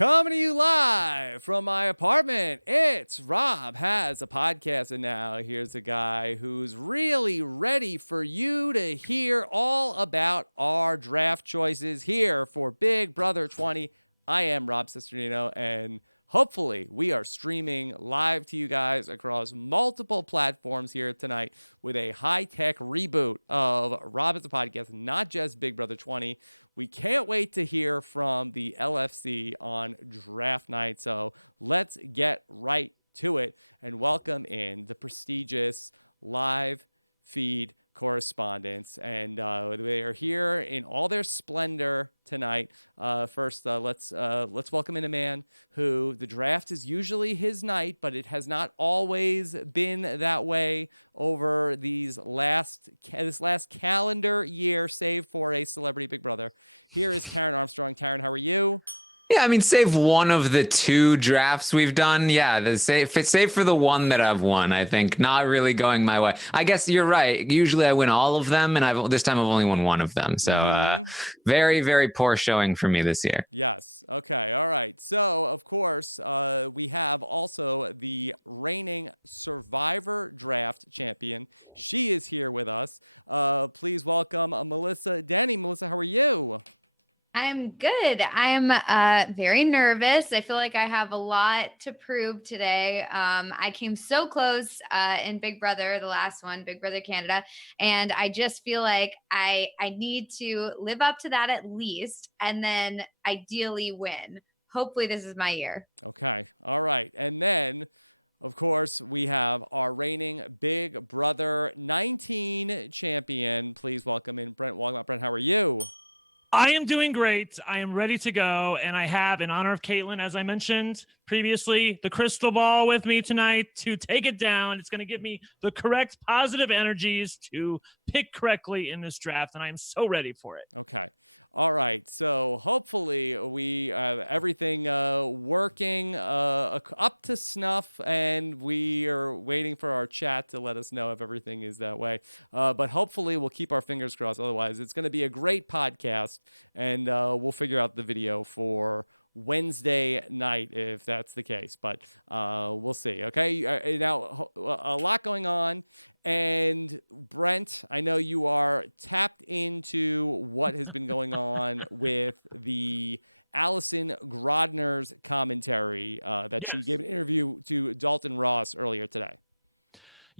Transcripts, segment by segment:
Coming to you live from my apartment, it's Rob Has a Podcast. And now here's a guy who's really ready for you to hear all about our draft choices here for Big Brother 20. I am Rob Cesternino, and hopefully we are streaming live to you guys across multiple platforms here tonight with a high-tech reboot of Rob Has a Podcast, not just Big Brother 20. We can't wait to hear from the LFC on draft night. So let's get right to it and welcome in the prestigious live feed correspondents. And they are here in all their splendor tonight. First, let's welcome in a man who the draft is usually his night, but it has not always been that way over this last calendar year, save for a Celebrity Big Brother. Here is Karen Armstrong. Karen, how are you? Yeah, I mean, save one of the two drafts we've done. Yeah, save for the one that I've won. I think not really going my way. I guess you're right. Usually I win all of them, and this time I've only won one of them. So very, very poor showing for me this year. Yes. Okay. All right. So, of course, we have also the reigning Survivor Draft champion. She is here with us. Please welcome Melissa Denny. Melissa, how are you? I'm good. I'm very nervous. I feel like I have a lot to prove today. I came so close in Big Brother, the last one, Big Brother Canada, and I just feel like I need to live up to that at least, and then ideally win. Hopefully this is my year. Okay. All right. And then, of course, we have our reigning Big Brother 19 champion. Please welcome in Brent Walgmont. Brent, how are you? I am doing great. I am ready to go. And I have, in honor of Kaitlyn, as I mentioned previously, the crystal ball with me tonight to take it down. It's going to give me the correct positive energies to pick correctly in this draft. And I am so ready for it. Okay. All right. So hopefully we have everything working up to snuff, and we are waiting for our chat to let us know if everything is that way. But hopefully we'll keep our fingers crossed. Otherwise, it's going to be a great podcast, and we'll figure out the video for Wednesday night if that's the case, but we'll see. Okay, now a lot going on, and Brent, I know you are tapped into what has been going on with the Allison Grodner's commentary that she gave an interview to Dalton Ross earlier today.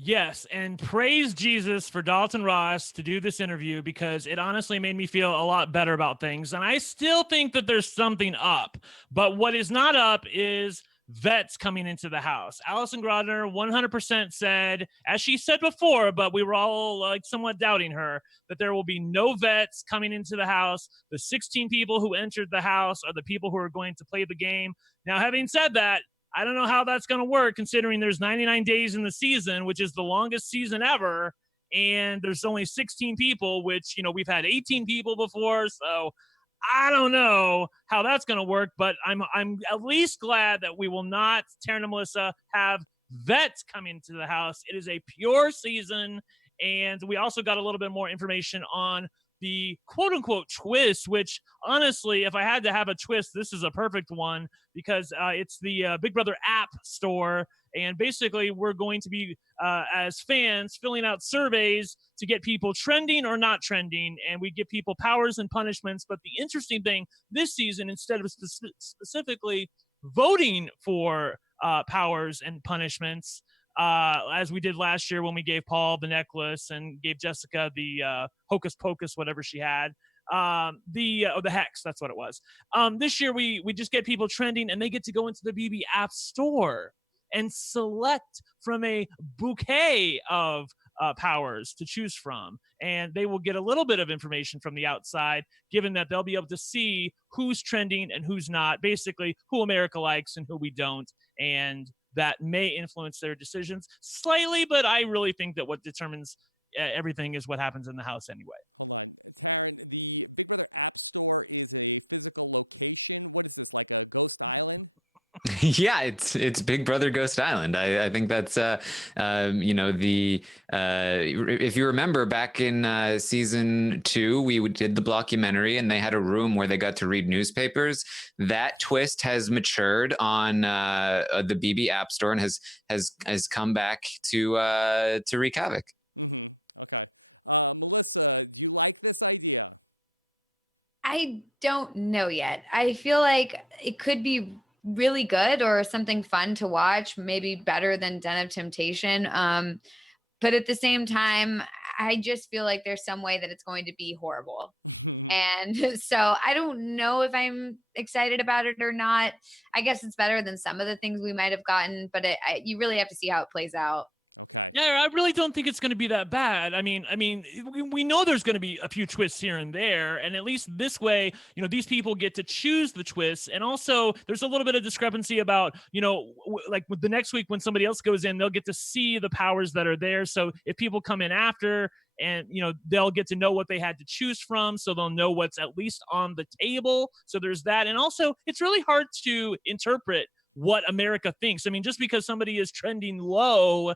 Yes, and praise Jesus for Dalton Ross to do this interview, because it honestly made me feel a lot better about things. And I still think that there's something up, but what is not up is vets coming into the house. Allison Grodner 100% said, as she said before, but we were all like somewhat doubting her, that there will be no vets coming into the house. The 16 people who entered the house are the people who are going to play the game. Now, having said that, I don't know how that's going to work, considering there's 99 days in the season, which is the longest season ever, and there's only 16 people, which, you know, we've had 18 people before, so I don't know how that's going to work, but I'm at least glad that we will not, Taryn and Melissa, have vets come into the house. It is a pure season, and we also got a little bit more information on the quote-unquote twist, which honestly, if I had to have a twist, this is a perfect one, because it's the Big Brother app store, and basically we're going to be, as fans, filling out surveys to get people trending or not trending, and we give people powers and punishments. But the interesting thing this season, instead of specifically voting for powers and punishments, as we did last year when we gave Paul the necklace and gave Jessica the hocus pocus, whatever she had, the hex, that's what it was. This year we just get people trending, and they get to go into the BB app store and select from a bouquet of powers to choose from, and they will get a little bit of information from the outside, given that they'll be able to see who's trending and who's not, basically who America likes and who we don't, and that may influence their decisions slightly, but I really think that what determines everything is what happens in the house anyway. Hold on, Taryn, the Big Brother app store is a physical location. What is this, like a ghost island? Yeah, it's Big Brother Ghost Island. I think that's if you remember back in season 2, we did the blockumentary and they had a room where they got to read newspapers. That twist has matured on the BB App Store and has come back to wreak havoc. Okay. Melissa, do you like this idea? I don't know yet. I feel like it could be really good or something fun to watch, maybe better than Den of Temptation. But at the same time, I just feel like there's some way that it's going to be horrible. And so I don't know if I'm excited about it or not. I guess it's better than some of the things we might have gotten, but you really have to see how it plays out. Okay. Yeah, I really don't think it's going to be that bad. I mean, we know there's going to be a few twists here and there, and at least this way, these people get to choose the twists, and also there's a little bit of discrepancy about, like with the next week when somebody else goes in, they'll get to see the powers that are there. So if people come in after, and they'll get to know what they had to choose from, so they'll know what's at least on the table. So there's that, and also it's really hard to interpret what America thinks. I mean, just because somebody is trending low,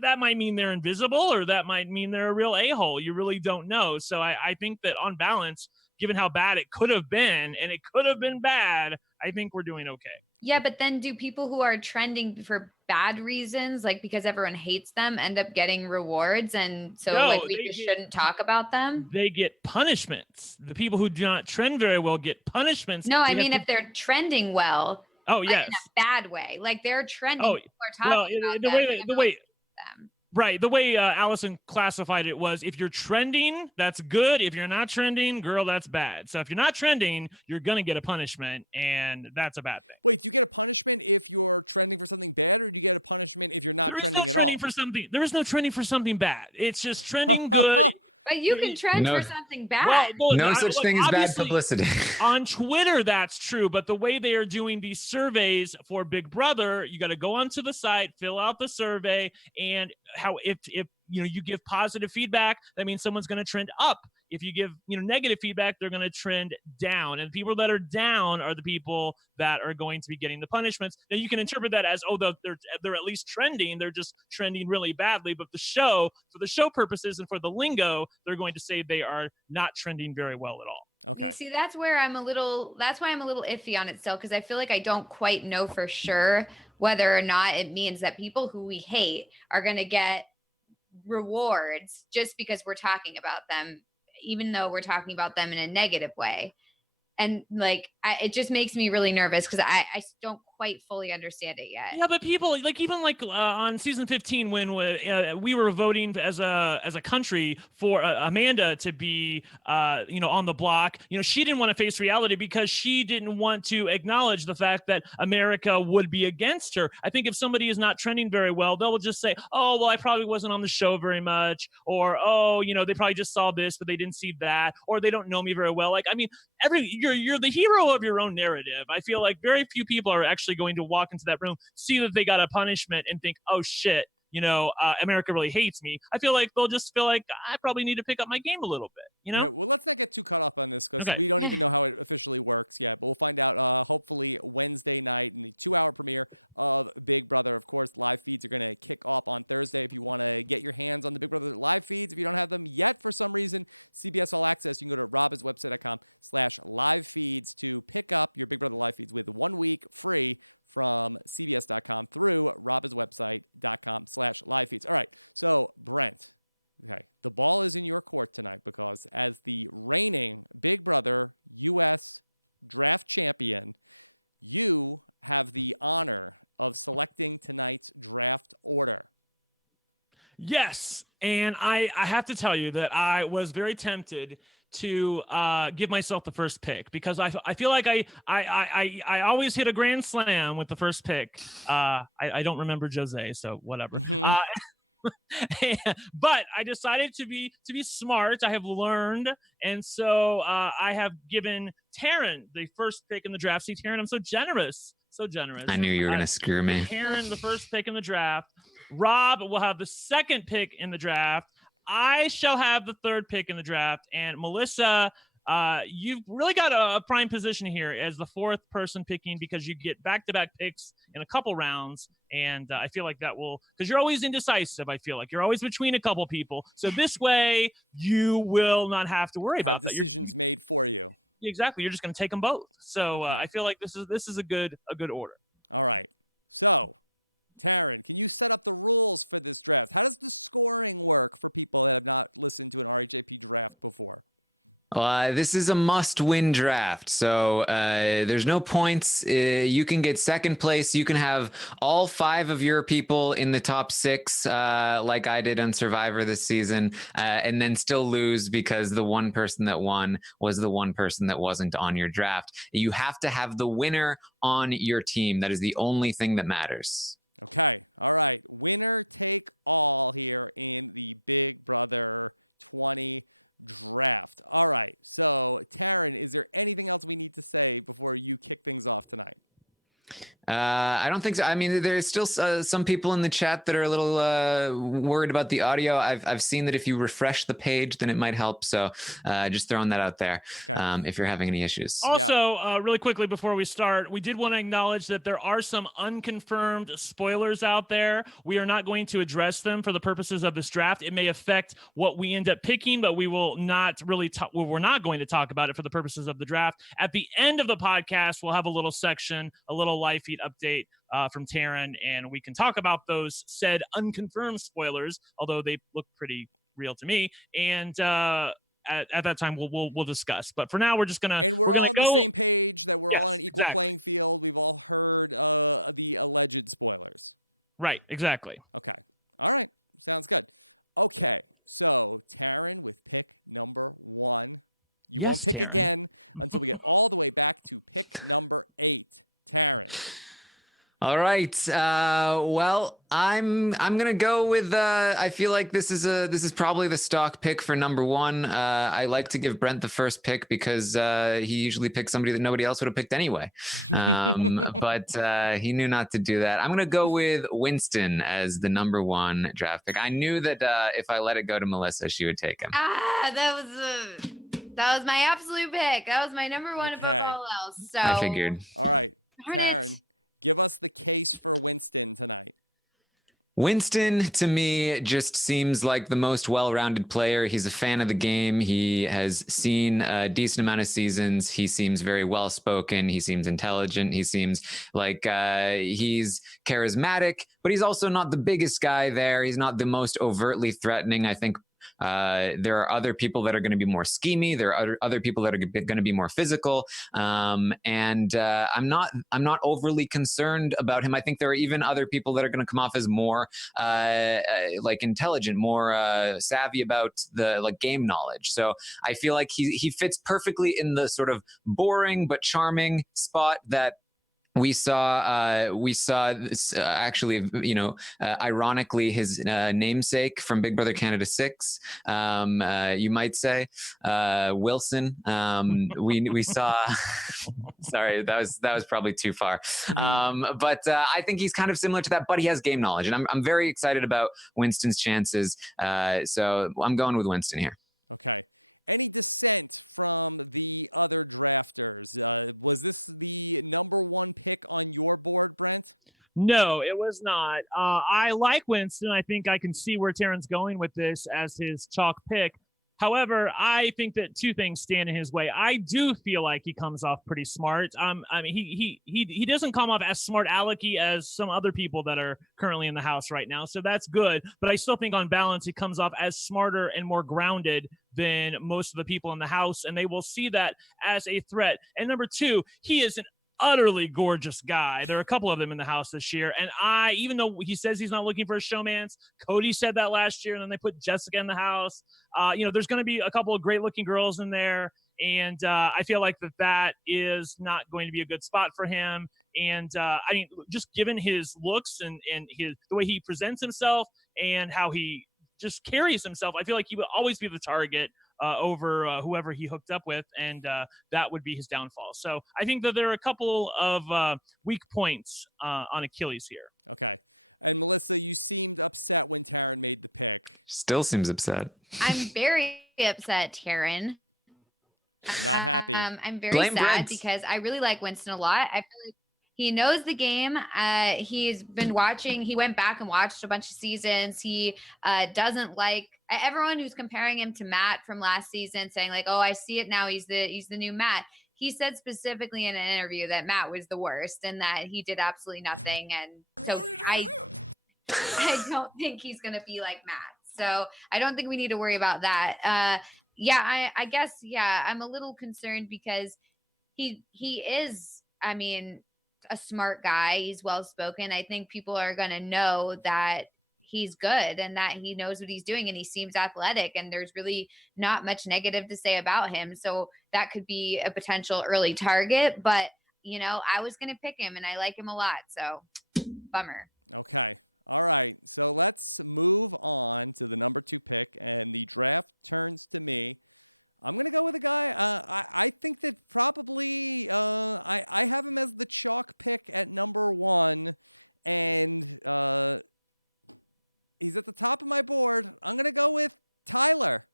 that might mean they're invisible, or that might mean they're a real a-hole. You really don't know. So I think that on balance, given how bad it could have been, and it could have been bad, I think we're doing okay. Yeah, but then do people who are trending for bad reasons, like because everyone hates them, end up getting rewards? And so we just shouldn't talk about them? They get punishments. The people who do not trend very well get punishments. No, I mean, if they're trending well. Oh, yes. In a bad way. Like they're trending. Oh, about the way Right. The way Allison classified it was, if you're trending, that's good. If you're not trending, girl, that's bad. So if you're not trending, you're going to get a punishment, and that's a bad thing. Wait, do you get a punishment if you're trending for something bad, or do you get a punishment if you're not trending at all? There is no trending for something bad. It's just trending good. But you can trend for something bad. No such thing as bad publicity. On Twitter, that's true. But the way they are doing these surveys for Big Brother, you got to go onto the site, fill out the survey, and if you give positive feedback, that means someone's going to trend up. If you give negative feedback, they're going to trend down, and the people that are down are the people that are going to be getting the punishments. Now you can interpret that as, they're at least trending, they're just trending really badly. But for the show purposes and for the lingo, they're going to say they are not trending very well at all. Okay. See, that's why I'm a little iffy on it still, because I feel like I don't quite know for sure whether or not it means that people who we hate are going to get rewards just because we're talking about them, even though we're talking about them in a negative way. And it just makes me really nervous because I don't quite fully understand it yet. Yeah, but people on season 15 when we were voting as a country for Amanda to be on the block, she didn't want to face reality because she didn't want to acknowledge the fact that America would be against her. I think if somebody is not trending very well, they'll just say, oh, well, I probably wasn't on the show very much, or they probably just saw this but they didn't see that, or they don't know me very well. You're the hero of your own narrative. I feel like very few people are actually going to walk into that room, see that they got a punishment, and think, oh shit, America really hates me. I feel like they'll just feel like I probably need to pick up my game a little bit, Okay, well, let's not get too caught up on this because we don't even know how it officially works yet, but we'll find out hopefully Wednesday night in the 2-hour premiere of Big Brother. Of course, live feeds are going to kick off on Thursday. If you want to get your hands on the Big Brother live feeds, if you don't have them yet for some reason, CBS All Access, you can go to robhaswebsite.com/live feeds to pick up your Big Brother live feeds with 1 week free from CBS.com through robhaswebsite.com/live feeds. All right. So, Brent, okay, the ball is in your court tonight because as the reigning Big Brother U.S. draft champion, you have the honor of selecting tonight's draft order. Yes. And I have to tell you that I was very tempted to give myself the first pick because I feel like I always hit a grand slam with the first pick. I don't remember Jose, so whatever. But I decided to be smart. I have learned, and so I have given Taryn the first pick in the draft. See, Taryn, I'm so generous. I knew you were gonna screw me. Taryn, the first pick in the draft. Rob will have the second pick in the draft. I shall have the third pick in the draft, and Melissa, you've really got a prime position here as the fourth person picking because you get back-to-back picks in a couple rounds. And I feel like that will, because you're always indecisive. I feel like you're always between a couple people. So this way you will not have to worry about decisions made for you. Exactly. You're just going to take them both. So Okay. I feel like this is a good order. All right. So, Taryn, can you set up the rules for this draft? How does the scoring work for people that have not listened to an RHAP draft before? This is a must-win draft, so there's no points. You can get second place. You can have all 5 of your people in the top 6, like I did on Survivor this season, and then still lose because the one person that won was the one person that wasn't on your draft. You have to have the winner on your team. That is the only thing that matters. Okay. All right. Winner take all here in the Big Brother 20 draft. All right. So, Taryn, is there anything else we need to say before you kick things off tonight? I don't think so. I mean, there's still some people in the chat that are a little worried about the audio. I've seen that if you refresh the page, then it might help. So just throwing that out there. Okay. If you're having any issues. Also, really quickly before we start, we did want to acknowledge that there are some unconfirmed spoilers out there. We are not going to address them for the purposes of this draft. It may affect what we end up picking, but we will not really we're not going to talk about it for the purposes of the draft. At the end of the podcast, we'll have a little section, a little live feed update from Taryn, and we can talk about those said unconfirmed spoilers, although they look pretty real to me. And at that time, we'll discuss. But for now, we're just gonna we're all on the same page. That we're all on an equal playing field. We've all heard the alleged spoilers. Right. Exactly. Okay. All right. Sounds good. Okay. So Taryn with pick number 1. You won't pick again until we get all the way back to pick number 8. Taryn. All right. Well, I'm gonna go with. I feel like this is probably the stock pick for number 1. I like to give Brent the first pick because he usually picks somebody that nobody else would have picked anyway. But he knew not to do that. I'm gonna go with Winston as the number 1 draft pick. I knew that if I let it go to Melissa, she would take him. That was my absolute pick. That was my number 1 above all else. So I figured. All right, Taryn, give us the case for Winston tonight. Winston, to me, just seems like the most well-rounded player. He's a fan of the game. He has seen a decent amount of seasons. He seems very well-spoken. He seems intelligent. He seems like he's charismatic, but he's also not the biggest guy there. He's not the most overtly threatening. I think there are other people that are going to be more schemy. There are other people that are going to be more physical. And I'm not overly concerned about him. I think there are even other people that are going to come off as more like intelligent, more savvy about the like game knowledge. So I feel like he fits perfectly in the sort of boring but charming spot that we saw this, actually, ironically, his namesake from Big Brother Canada 6, you might say, Wilson. We saw. Sorry, that was probably too far. But I think he's kind of similar to that, but he has game knowledge, and I'm very excited about Winston's chances. So I'm going with Winston here. Okay. Any dissent from the other drafters? Was this the number 1 pick on your board, Brent? No, it was not. I like Winston. I think I can see where Taryn's going with this as his chalk pick. However, I think that 2 things stand in his way. I do feel like he comes off pretty smart. I mean, he doesn't come off as smart alecky as some other people that are currently in the house right now. So that's good. But I still think on balance, he comes off as smarter and more grounded than most of the people in the house. And they will see that as a threat. And number 2, he is an utterly gorgeous guy. There are a couple of them in the house this year. And even though he says he's not looking for a showmance, Cody said that last year, and then they put Jessica in the house. There's going to be a couple of great looking girls in there. And I feel like that is not going to be a good spot for him. And I mean, just given his looks and the way he presents himself and how he just carries himself, I feel like he would always be the target over whoever he hooked up with, and that would be his downfall. So I think that there are a couple of weak points on Achilles here. Okay. And Melissa, you seemed upset when Taryn made the pick. Still seems upset. I'm very upset, Taryn. Not happy. I'm very Blame sad Brent. because I really like Winston a lot. I feel like he knows the game. He's been watching. He went back and watched a bunch of seasons. He doesn't like everyone who's comparing him to Matt from last season, saying like, "Oh, I see it now. He's the new Matt." He said specifically in an interview that Matt was the worst and that he did absolutely nothing. And so I don't think he's gonna be like Matt. So I don't think we need to worry about that. Yeah, I guess, yeah, I'm a little concerned because he is, I mean, a smart guy. He's well spoken. I think people are gonna know that he's good and that he knows what he's doing and he seems athletic and there's really not much negative to say about him. So that could be a potential early target. But I was gonna pick him and I like him a lot. So bummer. Okay. All right. So let's move on to the number 2 pick, and the draft turns to me. I'm gonna go with a guy. I think that probably I have him as the chalk pick at number 1, and he's at the top of my board. I'm gonna go with Tyler.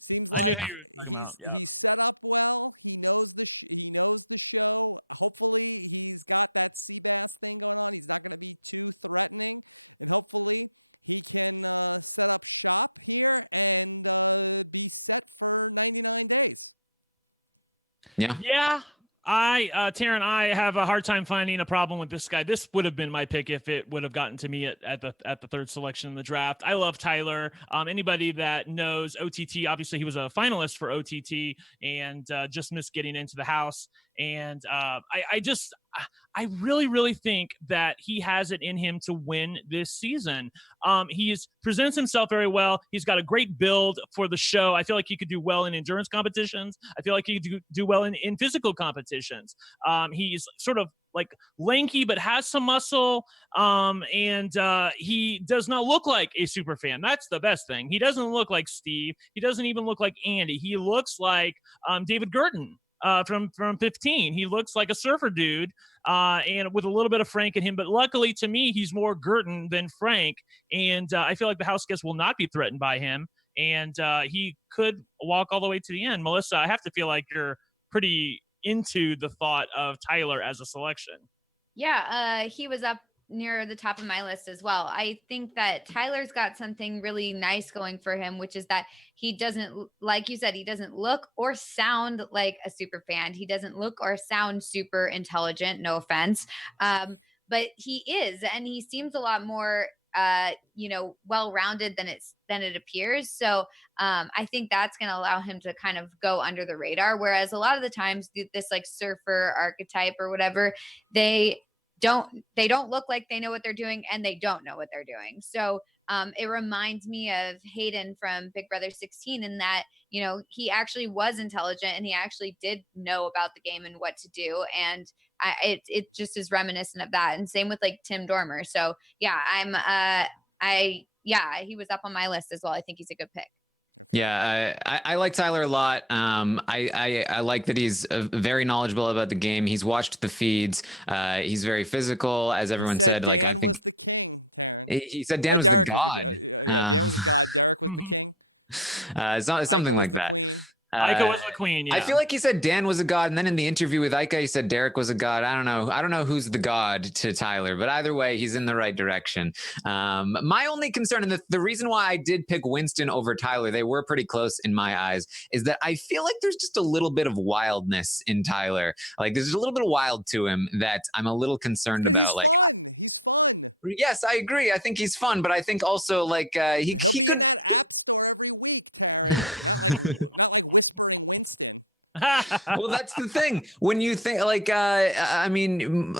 Seems like he's set up well. He knows the show. Hopefully, he's got that sea bass thing going on. He's not going to be too threatening, and hopefully, he can set up shop here and be set for 99 days. Yeah. Taryn, I have a hard time finding a problem with this guy. This would have been my pick if it would have gotten to me at the 3rd selection in the draft. I love Tyler. Anybody that knows OTT, obviously he was a finalist for OTT and just missed getting into the house. And I really, really think that he has it in him to win this season. He presents himself very well. He's got a great build for the show. I feel like he could do well in endurance competitions. I feel like he could do well in physical competitions. He's sort of like lanky, but has some muscle. And he does not look like a super fan. That's the best thing. He doesn't look like Steve. He doesn't even look like Andy. He looks like David Gurton. From 15. He looks like a surfer dude and with a little bit of Frank in him. But luckily to me, he's more Gurton than Frank. And I feel like the house guests will not be threatened by him. And he could walk all the way to the end. Melissa, I have to feel like you're pretty into the thought of Tyler as a selection. Yeah, he was up near the top of my list as well. I think that Tyler's got something really nice going for him, which is that he doesn't, like you said, he doesn't look or sound like a super fan. He doesn't look or sound super intelligent, no offense. But he is, and he seems a lot more well-rounded than it appears. So I think that's going to allow him to kind of go under the radar. Whereas a lot of the times this like surfer archetype or whatever, they don't look like they know what they're doing and they don't know what they're doing. So it reminds me of Hayden from Big Brother 16 in that, he actually was intelligent and he actually did know about the game and what to do. And it just is reminiscent of that. And same with like Tim Dormer. So yeah, he was up on my list as well. I think he's a good pick. Okay. Yeah, I like Tyler a lot. I like that he's very knowledgeable about the game. He's watched the feeds. He's very physical, as everyone said. Dan was the king, Taryn. He said Dan was the god. Dan was the god. Derek was the king. It's not something like the that. Queen. Ica was the queen. Yeah. I feel like he said Dan was a god, and then in the interview with Ica, he said Derek was a god. I don't know who's the god to Tyler, but either way, he's in the right direction. My only concern, and the reason why I did pick Winston over Tyler, they were pretty close in my eyes, is that I feel like there's just a little bit of wildness in Tyler. Like there's a little bit of wild to him that I'm a little concerned about. He's fun. He's fun. Yes, I agree. I think he's fun, but I think also like he'll be in that app store every week, Taryn. Not like Whispering Winston. Well, that's the thing. When you think like, I mean,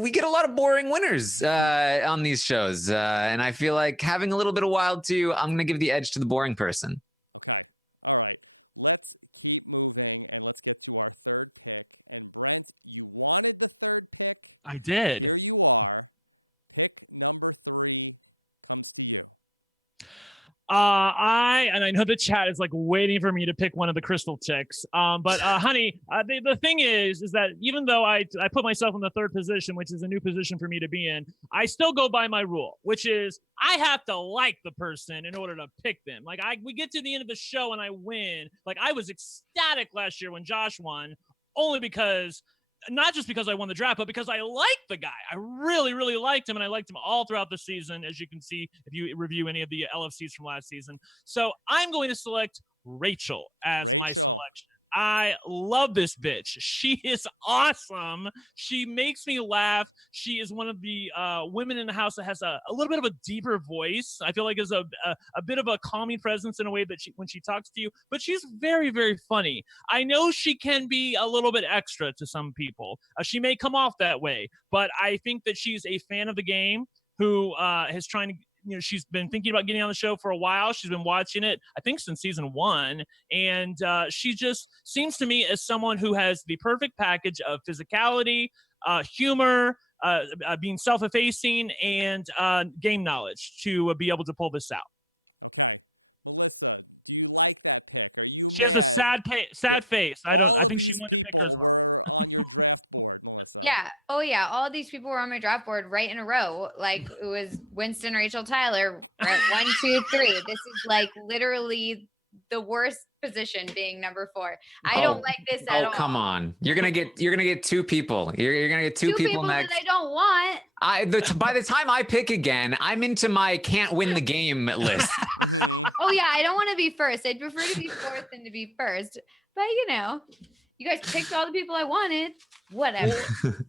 we get a lot of boring winners on these shows. And I feel like having a little bit of wild too, I'm going to give the edge to the boring person. Okay. All right. Let's keep moving and let's get to our 3rd pick. And Brent, you wanted the 3rd pick. I did. Here you are. Pick number 3 comes to you. I know the chat is like waiting for me to pick one of the crystal chicks. But honey, the thing is that even though I put myself in the third position, which is a new position for me to be in, I still go by my rule, which is I have to like the person in order to pick them. Like we get to the end of the show and I win. Like I was ecstatic last year when Josh won, only because. Not just because I won the draft, but because I liked the guy. I really, really liked him, and I liked him all throughout the season, as you can see if you review any of the LFCs from last season. So I'm going to select Rachel as my selection. I love this bitch. She is awesome. She makes me laugh. She is one of the women in the house that has a little bit of a deeper voice. I feel like is a bit of a calming presence in a way that when she talks to you, but she's very, very funny. I know she can be a little bit extra to some people. She may come off that way, but I think that she's a fan of the game who is trying to, she's been thinking about getting on the show for a while. She's been watching it, I think, since season 1. And she just seems to me as someone who has the perfect package of physicality, humor, being self-effacing, and game knowledge to be able to pull this out. Okay. Melissa, do you like that pick? Are you She mad? has a sad face. All of these people were on your draft board, Melissa. Yeah. Oh, yeah. All of these people were on my draft board right in a row. Like it was Winston, Rachel, Tyler. Right? 1, 2, 3. This is like literally the worst position being number 4. I don't like this at all. Oh, come on. You're gonna get 2 people. You're gonna get two people next. That I don't want. By the time I pick again, I'm into my can't win the game list. Mm-hmm. Oh yeah, I don't want to be first. I'd prefer to be fourth than to be first. But you guys picked all the people I wanted. Whatever.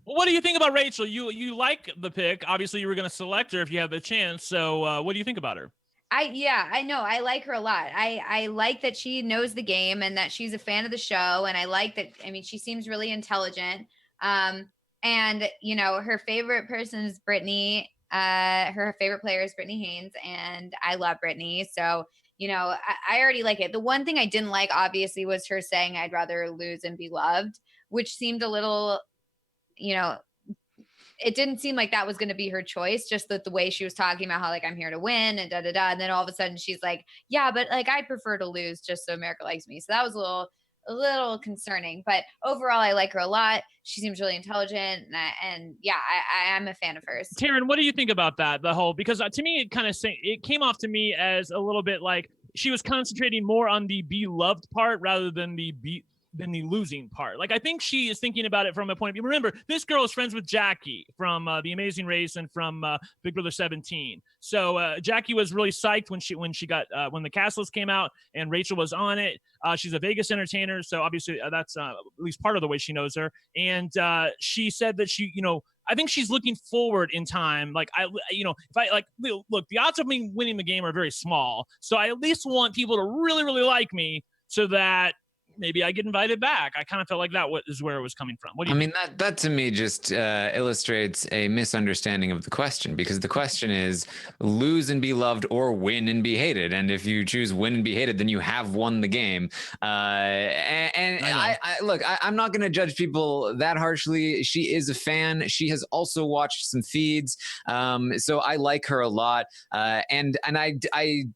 What do you think about Rachel? You like the pick. Obviously, you were going to select her if you had the chance. So what do you think about her? I know. I like her a lot. I like that she knows the game and that she's a fan of the show. And I like that. I mean, she seems really intelligent. And her favorite person is Brittany. Her favorite player is Brittany Haynes, and I love Brittany. So, I already like it. The one thing I didn't like, obviously, was her saying I'd rather lose and be loved, which seemed a little, it didn't seem like that was going to be her choice, just the way she was talking about how, like, I'm here to win and da-da-da. And then all of a sudden she's like, yeah, but like, I prefer to lose just so America likes me. So that was a little concerning, but overall I like her a lot. She seems really intelligent, and I am a fan of hers. Taryn, what do you think about that? Because to me, it came off to me as a little bit like she was concentrating more on the be loved part rather than the losing part. Like, I think she is thinking about it from a point of view. Remember, this girl is friends with Jackie from The Amazing Race and from Big Brother 17. So Jackie was really psyched when the cast list came out and Rachel was on it. She's a Vegas entertainer, so obviously that's at least part of the way she knows her. And she said that she, I think she's looking forward in time. Like, look, the odds of me winning the game are very small. So I at least want people to really, really like me so that maybe I get invited back. I kind of felt like that is where it was coming from. What do you think? That to me just illustrates a misunderstanding of the question, because the question is lose and be loved or win and be hated. And if you choose win and be hated, then you have won the game. I'm not going to judge people that harshly. She is a fan. She has also watched some feeds. So I like her a lot. And I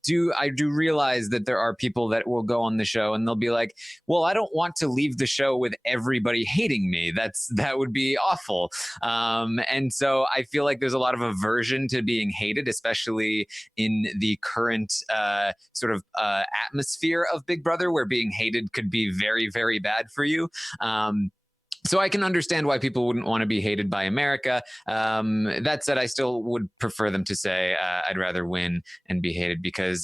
do realize that there are people that will go on the show and they'll be like, well, I don't want to leave the show with everybody hating me. That would be awful. And so I feel like there's a lot of aversion to being hated, especially in the current atmosphere of Big Brother, where being hated could be very, very bad for you. So I can understand why people wouldn't want to be hated by America. That said, I still would prefer them to say I'd rather win and be hated, because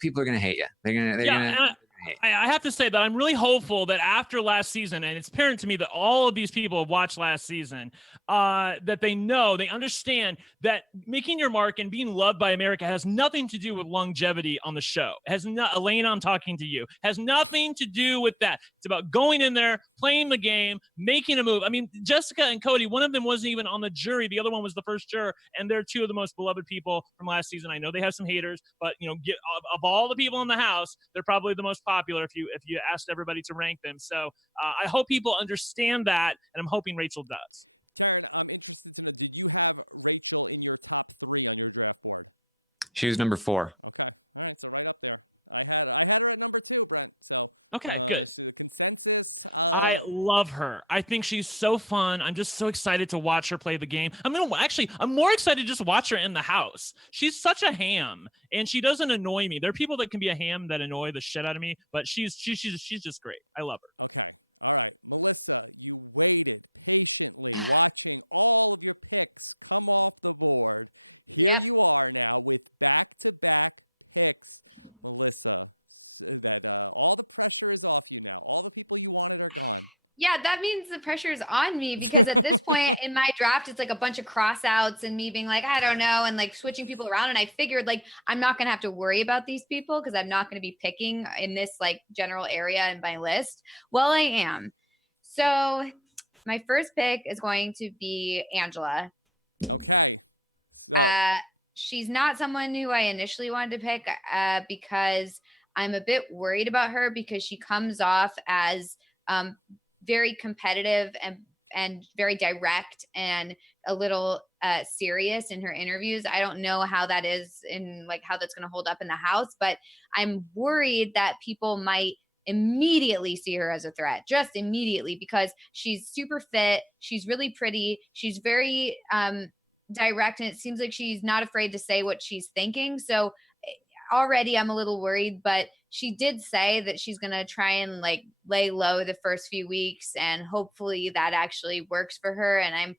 people are going to hate you. They're gonna. I have to say that I'm really hopeful that after last season, and it's apparent to me that all of these people have watched last season, that they understand that making your mark and being loved by America has nothing to do with longevity on the show. It has Elena, I'm talking to you, has nothing to do with that. It's about going in there, playing the game, making a move. I mean, Jessica and Cody, one of them wasn't even on the jury. The other one was the first juror, and they're two of the most beloved people from last season. I know they have some haters, but of all the people in the house, they're probably the most popular if you asked everybody to rank them. So I hope people understand that, and I'm hoping Rachel does. Taryn, I'm interested to know, did you have Rachel in your top 3 on your draft board? She was number 4. Okay. All right. So right up there. I had her at number 2, Brent. So Okay, good. So the consensus. I love her. I think she's so fun. I'm just so excited to watch her play the game. I'm more excited to just watch her in the house. She's such a ham, and she doesn't annoy me. There are people that can be a ham that annoy the shit out of me, but she's just great. I love her. Okay. All right. Melissa, you waited patiently watching all of your picks come off the board. Here you are now with back-to-back picks. Melissa, that all the pressure is off you now. All the people you wanted are gone. Yeah, that means the pressure is on me because at this point in my draft, it's like a bunch of cross outs and me being like, I don't know, and like switching people around. And I figured like I'm not going to have to worry about these people because I'm not going to be picking in this like general area in my list. Well, I am. So my first pick is going to be Angela. Okay. So she's not someone who I initially wanted to pick because I'm a bit worried about her because she comes off as very competitive and very direct and a little serious in her interviews. I don't know how that is in like how that's going to hold up in the house, but I'm worried that people might immediately see her as a threat, just immediately, because she's super fit. She's really pretty. She's very direct, and it seems like she's not afraid to say what she's thinking. So already I'm a little worried, but she did say that she's going to try and like lay low the first few weeks, and hopefully that actually works for her. And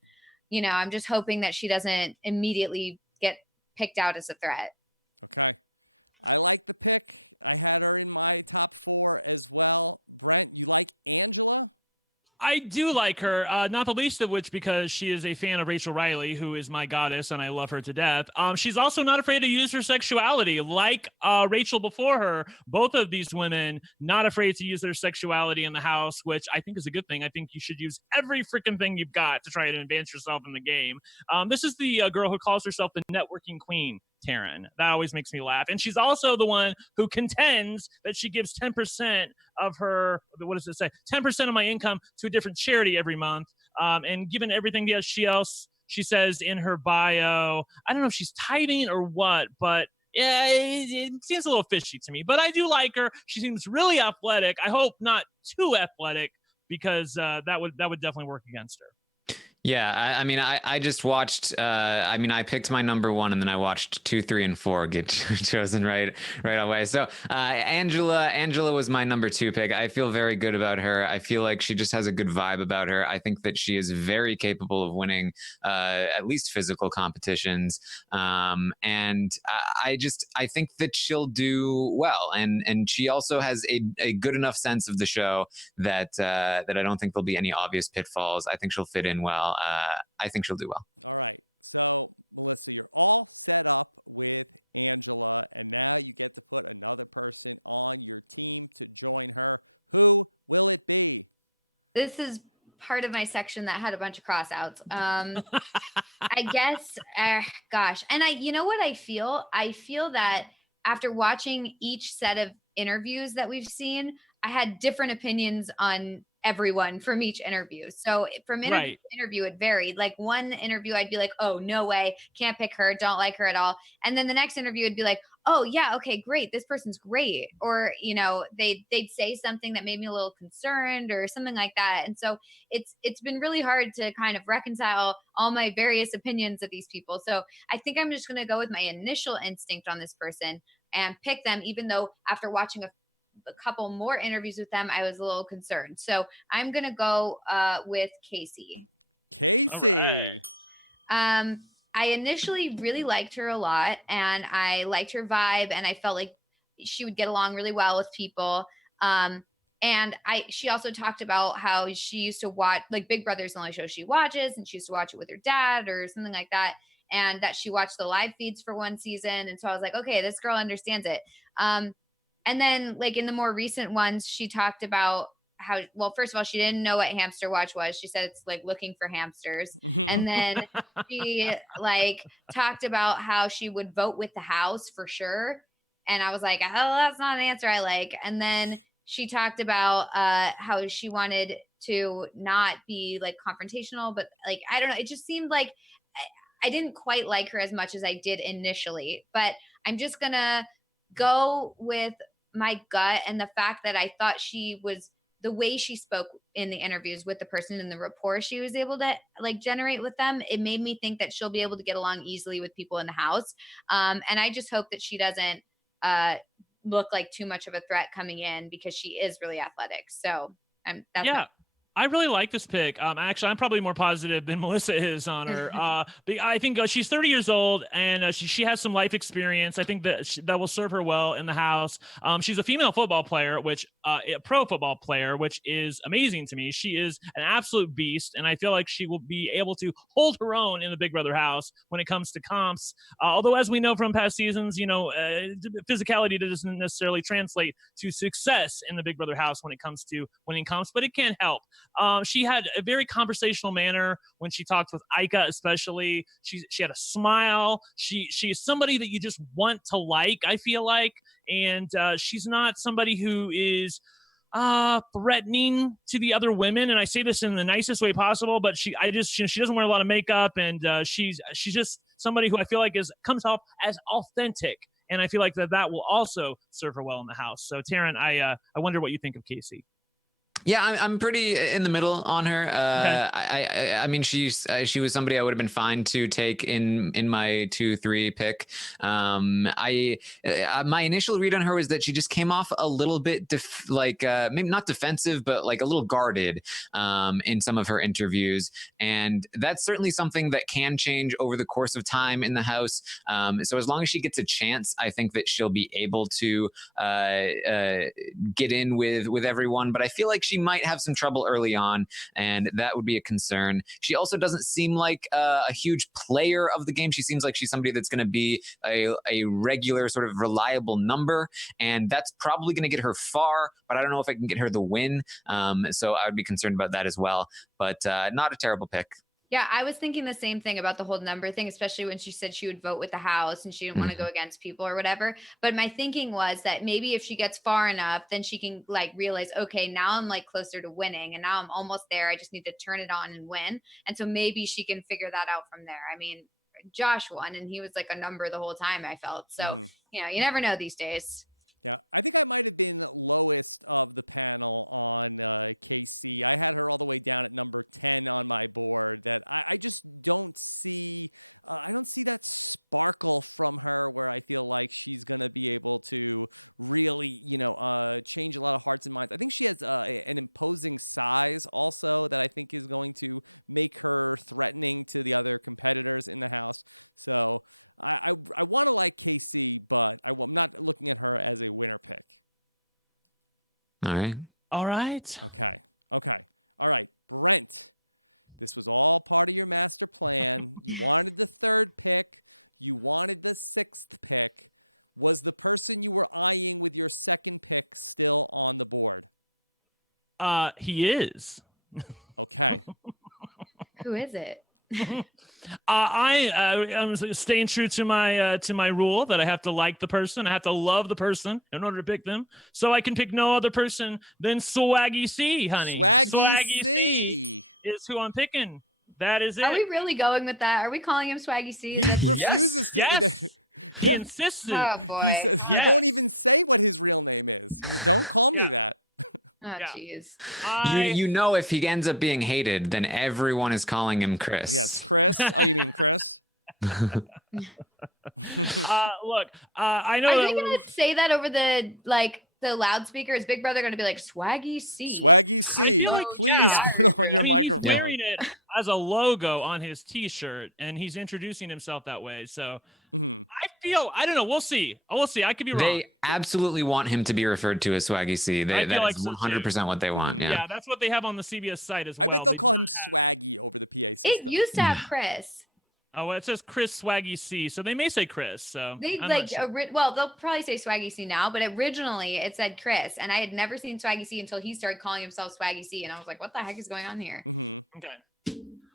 I'm just hoping that she doesn't immediately get picked out as a threat. Okay. I like the pick. I had her in my top 4 as well. Brent, you like Angela? I do like her, not the least of which because she is a fan of Rachel Riley, who is my goddess, and I love her to death. She's also not afraid to use her sexuality, like Rachel before her. Both of these women not afraid to use their sexuality in the house, which I think is a good thing. I think you should use every freaking thing you've got to try to advance yourself in the game. This is the girl who calls herself the networking queen, Taryn. That always makes me laugh. And she's also the one who contends that she gives 10% of her, what does it say? 10% of my income to a different charity every month. And given everything she says in her bio, I don't know if she's tithing or what, but yeah, it seems a little fishy to me. But I do like her. She seems really athletic. I hope not too athletic because that would definitely work against her. Yeah, I just watched. I picked my number 1, and then I watched 2, 3, and 4 get chosen right away. So Angela was my number 2 pick. I feel very good about her. I feel like she just has a good vibe about her. I think that she is very capable of winning at least physical competitions. And I think that she'll do well. And she also has a good enough sense of the show that I don't think there'll be any obvious pitfalls. I think she'll fit in well. I think she'll do well. All right. So, Melissa, you're all set up with Angela, and now you get to put another person on your team to join her. Who will it be? This is part of my section that had a bunch of cross outs. I guess, gosh. And you know what I feel? I feel that after watching each set of interviews that we've seen, I had different opinions on everyone from each interview. So from interview to interview, it varied. Like one interview, I'd be like, oh, no way, can't pick her, don't like her at all. And then the next interview would be like, oh yeah, okay, great, this person's great. Or, they'd say something that made me a little concerned or something like that. And so it's been really hard to kind of reconcile all my various opinions of these people. So I think I'm just going to go with my initial instinct on this person and pick them, even though after watching a couple more interviews with them, I was a little concerned. So I'm going to go with Casey. Casey. Right. I initially really liked her a lot, and I liked her vibe, and I felt like she would get along really well with people. And she also talked about how she used to watch, like, Big Brother's the only show she watches, and she used to watch it with her dad or something like that. And that she watched the live feeds for one season. And so I was like, okay, this girl understands it. And then, like, in the more recent ones, she talked about how, well, first of all, she didn't know what hamster watch was. She said it's like looking for hamsters. And then she like talked about how she would vote with the house for sure. And I was like, oh, that's not an answer I like. And then she talked about how she wanted to not be like confrontational, but like, I don't know. It just seemed like I didn't quite like her as much as I did initially, but I'm just gonna go with my gut and the fact that I thought she was the way she spoke in the interviews with the person and the rapport she was able to like generate with them. It made me think that she'll be able to get along easily with people in the house. And I just hope that she doesn't look like too much of a threat coming in because she is really athletic. So that's yeah. I really like this pick. Actually, I'm probably more positive than Melissa is on her. I think she's 30 years old and she has some life experience. I think that will serve her well in the house. She's a female football player, which a pro football player, which is amazing to me. She is an absolute beast, and I feel like she will be able to hold her own in the Big Brother house when it comes to comps. Although, as we know from past seasons, physicality doesn't necessarily translate to success in the Big Brother house when it comes to winning comps, but it can help. She had a very conversational manner when she talked with Ika, especially. She had a smile. She is somebody that you just want to like, I feel like. And she's not somebody who is threatening to the other women. And I say this in the nicest way possible, but she doesn't wear a lot of makeup, and she's just somebody who I feel like comes off as authentic. And I feel like that will also serve her well in the house. So Taryn, I wonder what you think of Casey. Yeah, I'm pretty in the middle on her. Okay. I mean, she was somebody I would have been fine to take in my 2-3 pick. My initial read on her was that she just came off a little bit maybe not defensive, but like a little guarded in some of her interviews, and that's certainly something that can change over the course of time in the house. So as long as she gets a chance, I think that she'll be able to get in with everyone. But I feel like she might have some trouble early on, and that would be a concern. She also doesn't seem like a huge player of the game. She seems like she's somebody that's going to be a regular sort of reliable number, and that's probably going to get her far, but I don't know if I can get her the win. So I would be concerned about that as well, but not a terrible pick. Yeah, I was thinking the same thing about the whole number thing, especially when she said she would vote with the house and she didn't want to go against people or whatever. But my thinking was that maybe if she gets far enough, then she can like realize, okay, now I'm like closer to winning and now I'm almost there. I just need to turn it on and win. And so maybe she can figure that out from there. I mean, Josh won and he was like a number the whole time, I felt. So, you never know these days. Yeah, I think I might have been lowest of the panel on KC. I had her all the way down at number 10 on my board. That I just don't see. I don't see that sparkle from her where I feel like she's gonna be able to really, change a lot of hearts and minds. I think she has an imposing size also that I think is going to make her threatening to the other competitors in the house. So I want to like KC, but I'm not looking at her as a winner pick. All right. Okay. All right, Brent. This was all part of your master plan. You wanted the third pick. You wanted the sixth pick. Was the person you were eyeing with your second pick still on the board? He is. Okay. Who is it? I'm staying true to my rule that I have to like the person. I have to love the person in order to pick them. So I can pick no other person than Swaggy C, honey. Swaggy C is who I'm picking. That is it. Are we really going with that? Are we calling him Swaggy C? He refuses to. Yes. He insisted. Oh boy. He won't even say what his real name is. Don't call me that. Oh, jeez. If he ends up being hated, then everyone is calling him Chris. Yes, Chris. Oh, you mean Chris? Look, I know. Are they gonna say that over the loudspeaker? Is Big Brother gonna be like Swaggy C? Swaggy C, like, please put on your He's microphone. wearing it as a logo on his T-shirt, and he's introducing himself that way. So I don't know. We'll see. I could be wrong. They absolutely want him to be referred to as Swaggy C. That is 100% what they want. Yeah, that's what they have on the CBS site as well. I bet they'll call him Swaggy over the PA system. It used to have Chris. Oh, well, it says Chris Swaggy C, so they may say Chris. So they'll probably say Swaggy C now, but originally it said Chris, and I had never seen Swaggy C until he started calling himself Swaggy C, and I was like, "What the heck is going on here?" Okay.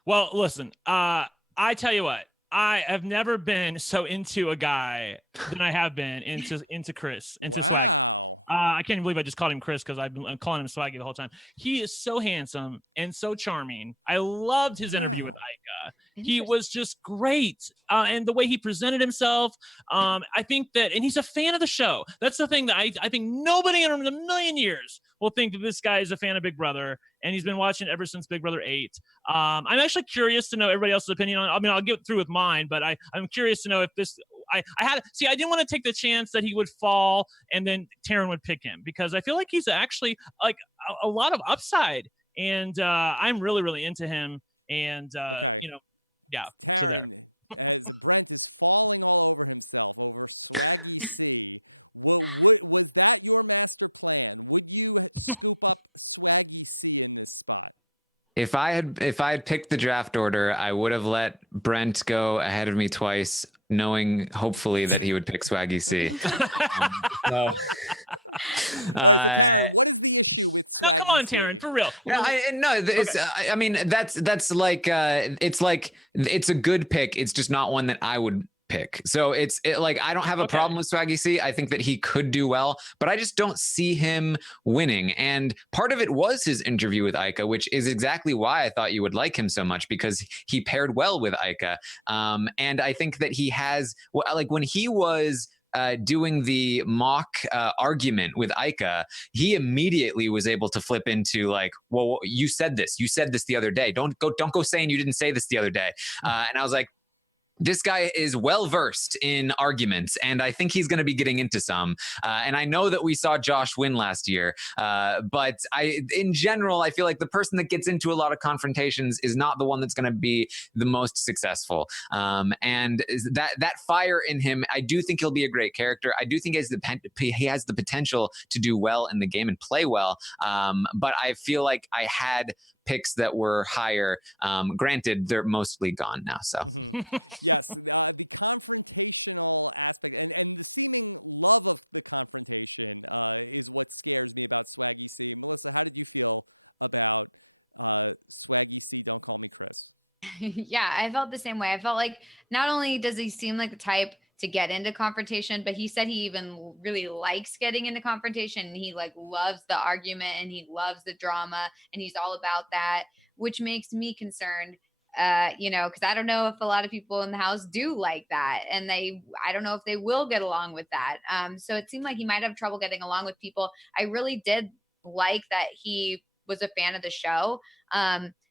Well, listen, I tell you what, I have never been so into a guy than I have been into Chris. Wow. Swaggy. I can't believe I just called him Chris because I'm calling him Swaggy the whole time. He is so handsome and so charming. I loved his interview with Ika. He was just great. And the way he presented himself, I think that, and he's a fan of the show. That's the thing that I think nobody in a million years will think that this guy is a fan of Big Brother. And he's been watching ever since Big Brother 8. I'm actually curious to know everybody else's opinion on it. I mean, I'll get through with mine, but I'm curious to know if this, I didn't want to take the chance that he would fall and then Taryn would pick him, because I feel like he's actually like a lot of upside. And I'm really, really into him. And, Okay. Yeah. Taryn, as Brent is falling all over himself over Swaggy C, was that your master plan? Would you scoop up Swaggy C in this spot? If I had picked the draft order, I would have let Brent go ahead of me twice, knowing hopefully that he would pick Swaggy C. All right, so Taryn, what is the issue with Swaggy C? Come on, Taryn, for real. I mean, that's like it's a good pick. It's just not one that I would pick. So like I don't have a problem with Swaggy C. I think that he could do well, but I just don't see him winning. And part of it was his interview with Ica, which is exactly why I thought you would like him so much, because he paired well with Ica. And I think that he has, like when he was doing the mock argument with Ica, he immediately was able to flip into like, well, you said this the other day. Don't go saying you didn't say this the other day. And I was like, this guy is well-versed in arguments, and I think he's going to be getting into some. And I know that we saw Josh win last year, but in general, I feel like the person that gets into a lot of confrontations is not the one that's going to be the most successful. And that fire in him, I do think he'll be a great character. I do think he has the potential to do well in the game and play well. But I feel like I had picks that were higher. Granted, they're mostly gone now. So yes, the confrontational aspect and the seeming love of the confrontation is what scares me about Swaggy C. Melissa, how did you feel about Swaggy C? Don't call me Chris. Yeah, I felt the same way. I felt like not only does he seem like the type to get into confrontation, but he said he even really likes getting into confrontation, and he like loves the argument and he loves the drama and he's all about that, which makes me concerned, because I don't know if a lot of people in the house do like that, and I don't know if they will get along with that. So it seemed like he might have trouble getting along with people. I really did like that he was a fan of the show.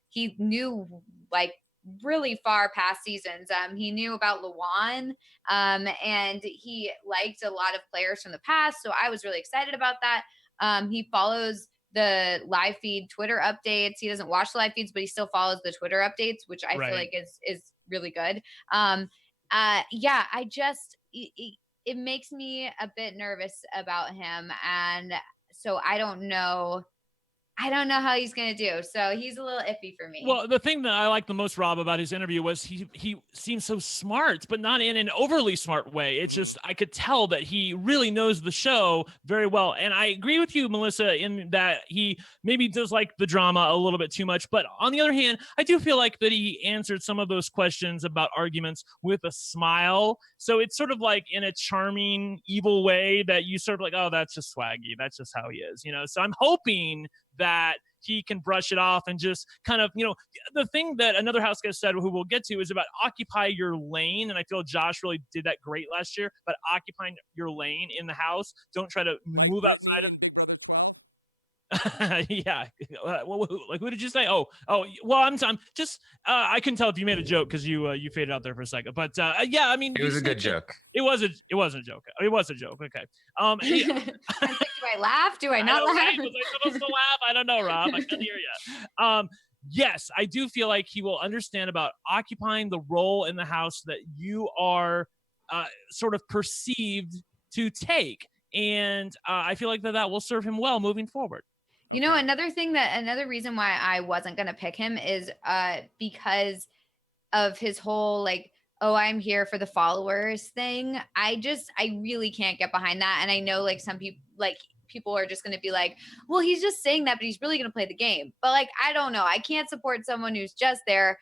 He knew like really far past seasons. He knew about Luan, and he liked a lot of players from the past. So I was really excited about that. He follows the live feed Twitter updates. He doesn't watch the live feeds, but he still follows the Twitter updates, which I feel like is really good. Yeah, it makes me a bit nervous about him. And so I don't know how he's going to do. So he's a little iffy for me. Well, the thing that I like the most, Rob, about his interview was he seems so smart, but not in an overly smart way. It's just, I could tell that he really knows the show very well. And I agree with you, Melissa, in that he maybe does like the drama a little bit too much. But on the other hand, I do feel like that he answered some of those questions about arguments with a smile. So it's sort of like in a charming, evil way that you sort of like, oh, that's just Swaggy. That's just how he is, So I'm hoping that he can brush it off and just kind of, the thing that another house guest said, who we'll get to, is about occupy your lane. And I feel Josh really did that great last year, but occupying your lane in the house. Don't try to like move Brittany in Big Brother 12. Yeah. Like, who did you say? Oh, well, I'm just, I couldn't tell if you made a joke because you faded out there for a second, but yeah, I mean, it was a good joke. It wasn't a joke. It was a joke. Okay. Do I laugh? Do I not laugh? Right? Was I supposed to laugh? I don't know, Rob. I couldn't hear you. Yes, I do feel like he will understand about occupying the role in the house that you are sort of perceived to take. And I feel like that will serve him well moving forward. Okay. Another reason why I wasn't going to pick him is because of his whole like, oh, I'm here for the followers thing. I really can't get behind that. And I know like some people are just going to be like, well, he's just saying that, but he's really going to play the game. But like, I don't know. I can't support someone who's just there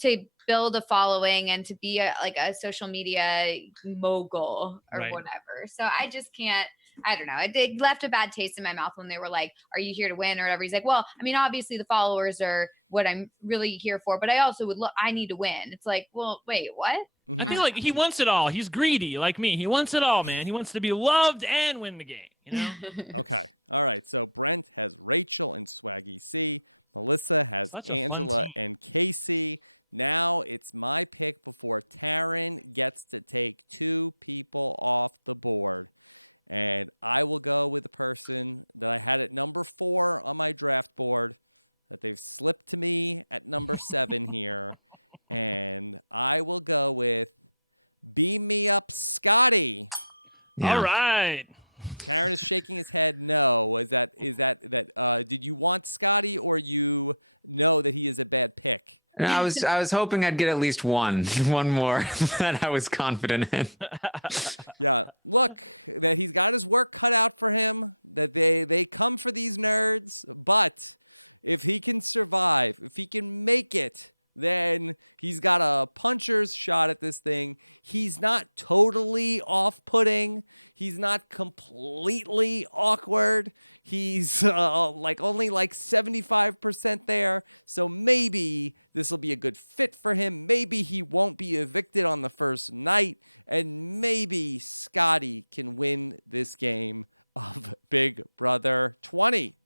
to build a following and to be a social media mogul or whatever. So I just can't. I don't know. It left a bad taste in my mouth when they were like, "Are you here to win?" or whatever. He's like, "Well, I mean, obviously the followers are what I'm really here for, but I also would look. I need to win." It's like, well, wait, what? I feel like he wants it all. He's greedy like me. He wants it all, man. He wants to be loved and win the game, you know? Okay. All right. So Brent has Rachel and Swaggy C. Melissa has Such a fun Angela team. and Casey. Now it's my pick before Taryn gets to take 2 people off the board. And I will go with the person that I had at number 4 on my draft board that they've slipped to me at number 7 here. And I will go with Beam Me Up Scottie. Yeah. All right. Taryn is shaking his head no. Is that did you want Scottie or you know that he is a bad pick? And I was hoping I'd get at least one more that I was confident in. Yeah, look, that he's got his work cut out for him, that they come for these nerds, but if he can survive, if he can make it, then he's got a puncher's shot at this thing. He's not totally off-putting. He's not completely awkward. He's only like 75% there. So maybe this will be a good fit for him. Maybe he won't be evicted on the first night. And maybe Scottie can win this game of Big Brother 20.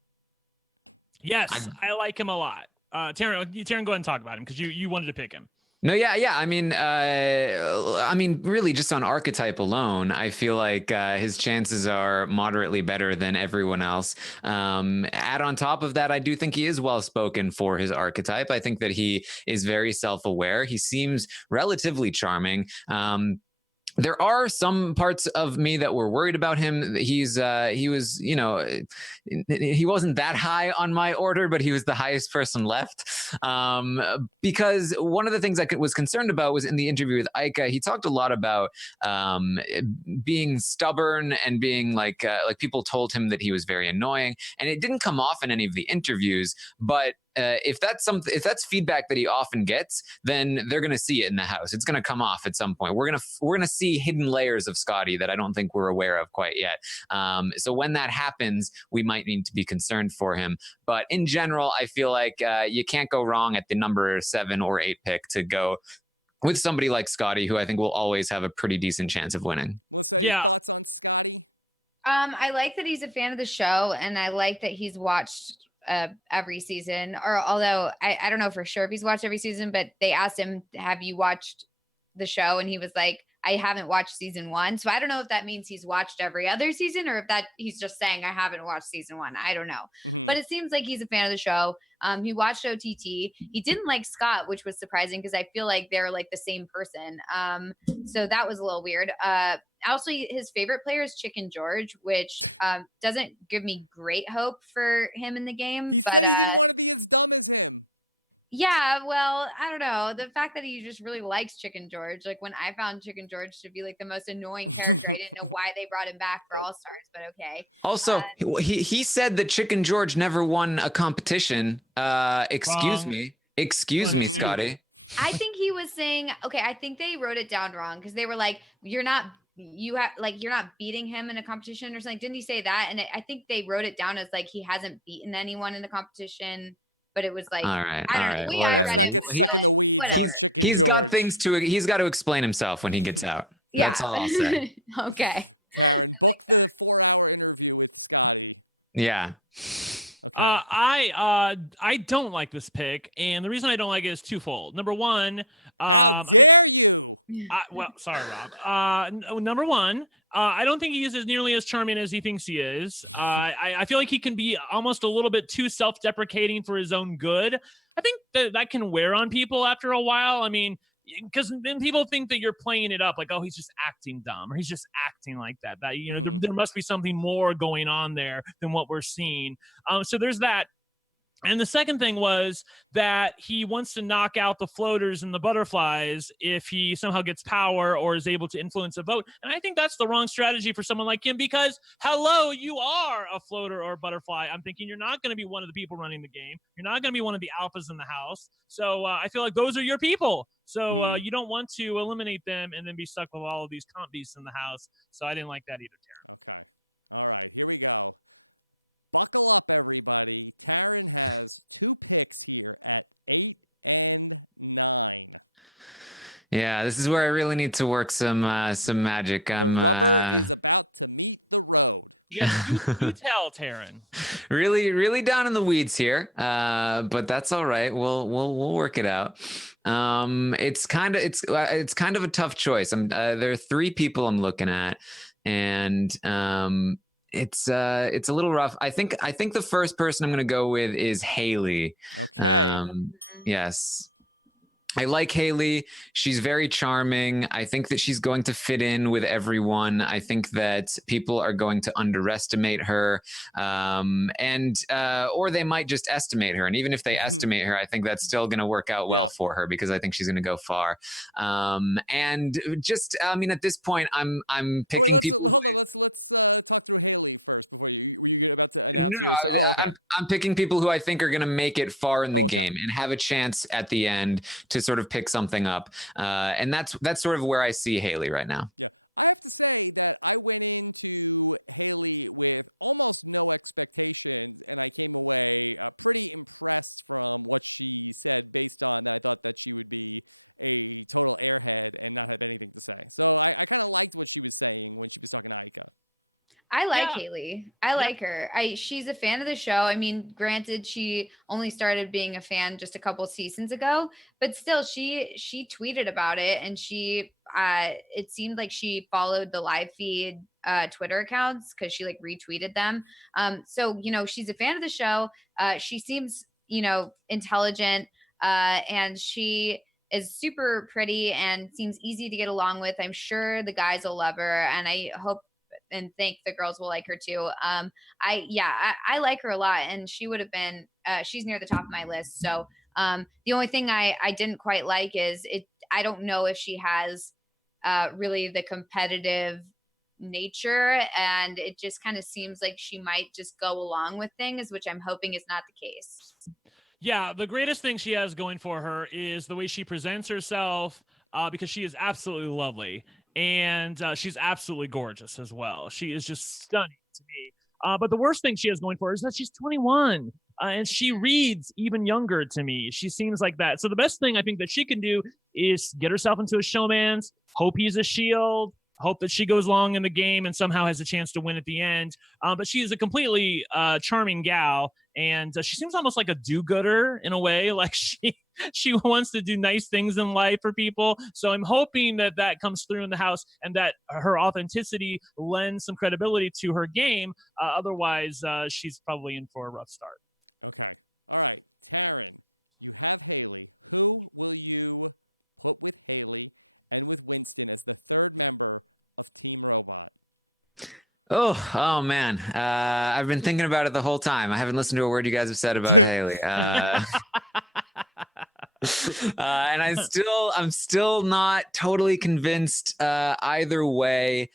Yes, I like him a lot. Taryn, go ahead and talk about him because you wanted to pick him. No, yeah. I mean, really, just on archetype alone, I feel like his chances are moderately better than everyone else. Add on top of that, I do think he is well spoken for his archetype. I think that he is very self-aware. He seems relatively charming. There are some parts of me that were worried about him. He was, he wasn't that high on my order, but he was the highest person left. Because one of the things I was concerned about was in the interview with Ika, he talked a lot about being stubborn and being like people told him that he was very annoying, and it didn't come off in any of the interviews, but if that's feedback that he often gets, then they're gonna see it in the house. It's gonna come off at some point. We're gonna see hidden layers of Scottie that I don't think we're aware of quite yet. So when that happens, we might need to be concerned for him. But in general, I feel like you can't go wrong at the number 7 or 8 pick to go with somebody like Scottie, who I think will always have a pretty decent chance of winning. Melissa, your thoughts on Scottie? I like that he's a fan of the show, and I like that he's watched every season, or although I don't know for sure if he's watched every season, but they asked him, have you watched the show? And he was like, I haven't watched season 1. So I don't know if that means he's watched every other season or if that he's just saying I haven't watched season 1. I don't know. Mm-hmm. But it seems like he's a fan of the show. He watched OTT. He didn't like Scott, which was surprising because I feel like they're like the same person. So that was a little weird. Also, his favorite player is Chicken George, which doesn't give me great hope for him in the game. He said he didn't want to be as dumb as him. Yeah, well, I don't know. The fact that he just really likes Chicken George, like when I found Chicken George to be like the most annoying character, I didn't know why they brought him back for All Stars, but okay. Also, he said that Chicken George never won a competition. Excuse me, Scottie. I think he was saying, okay, I think they wrote it down wrong because they were like, you're not beating him in a competition or something. Didn't he say that? And I think they wrote it down as like he hasn't beaten anyone in the competition. But it was like, all right. Well, let's not get stuck in the weeds on Chicken George. He's got to explain himself when he gets out. Yeah. That's all I'll say. Okay. Taryn, book the 4-hour interview with Scottie. Yeah. Okay. I don't like this pick, and the reason I don't like it is twofold. Number one, how dare you? Sorry, Rob. Number one, I don't think he is nearly as charming as he thinks he is. I feel like he can be almost a little bit too self-deprecating for his own good. I think that can wear on people after a while. I mean, because then people think that you're playing it up like, oh, he's just acting dumb or he's just acting like that. That there must be something more going on there than what we're seeing. So there's that. And the second thing was that he wants to knock out the floaters and the butterflies if he somehow gets power or is able to influence a vote. And I think that's the wrong strategy for someone like him because, hello, you are a floater or a butterfly. I'm thinking you're not going to be one of the people running the game. You're not going to be one of the alphas in the house. So I feel like those are your people. So you don't want to eliminate them and then be stuck with all of these comp beasts in the house. So I didn't like that either, Tara. Okay. All right, here we go. Buckle up, everybody. Taryn has 2 picks here at 8 and 9. Yeah, this is where I really need to work some magic. The rubber is about to meet the road. Yes, you tell, Taryn. really down in the weeds here, but that's all right. We'll work it out. It's kind of a tough choice. There are 3 people I'm looking at, and it's a little rough. I think the first person I'm going to go with is Haleigh. Okay. Yes. I like Haleigh. She's very charming. I think that she's going to fit in with everyone. I think that people are going to underestimate her, or they might just estimate her. And even if they estimate her, I think that's still going to work out well for her, because I think she's going to go far. And just, I mean, at this point, I'm picking people. Hold on. Let's talk through Haleigh first before you. Were you about to announce yourself? Oh, okay. I'm picking people who I think are going to make it far in the game and have a chance at the end to sort of pick something up, and that's sort of where I see Haleigh right now. Yeah, I have to say that I went into Haleigh with almost no expectations, and I came away pretty impressed from what she said, based on that I thought that she would be a total airhead and not have anything to say. So I kind of liked what she was saying when she was talking to Ika. I like Haleigh. I like her. She's a fan of the show. I mean, granted, she only started being a fan just a couple seasons ago, but still, she tweeted about it, and it seemed like she followed the live feed Twitter accounts, because she like retweeted them. So she's a fan of the show. She seems intelligent, and she is super pretty and seems easy to get along with. I'm sure the guys will love her, and I hope and think the girls will like her too. I like her a lot, and she would have been she's near the top of my list. So the only thing I didn't quite like is I don't know if she has really the competitive nature, and it just kind of seems like she might just go along with things, which I'm hoping is not the case. Yeah, the greatest thing she has going for her is the way she presents herself, because she is absolutely lovely. And she's absolutely gorgeous as well. She is just stunning to me. But the worst thing she has going for her is that she's 21. And she reads even younger to me. She seems like that. So the best thing I think that she can do is get herself into a showman's, hope he's a shield, hope that she goes long in the game and somehow has a chance to win at the end. But she is a completely charming gal. And she seems almost like a do-gooder in a way. Like she wants to do nice things in life for people. So I'm hoping that comes through in the house, and that her authenticity lends some credibility to her game. Otherwise, she's probably in for a rough start. Okay. All right. Taryn, you have Haleigh. Who will you put with Haleigh and with Winston as the 3rd member of Team Robot? Oh man. I've been thinking about it the whole time. I haven't listened to a word you guys have said about Haleigh. And I'm still not totally convinced either way.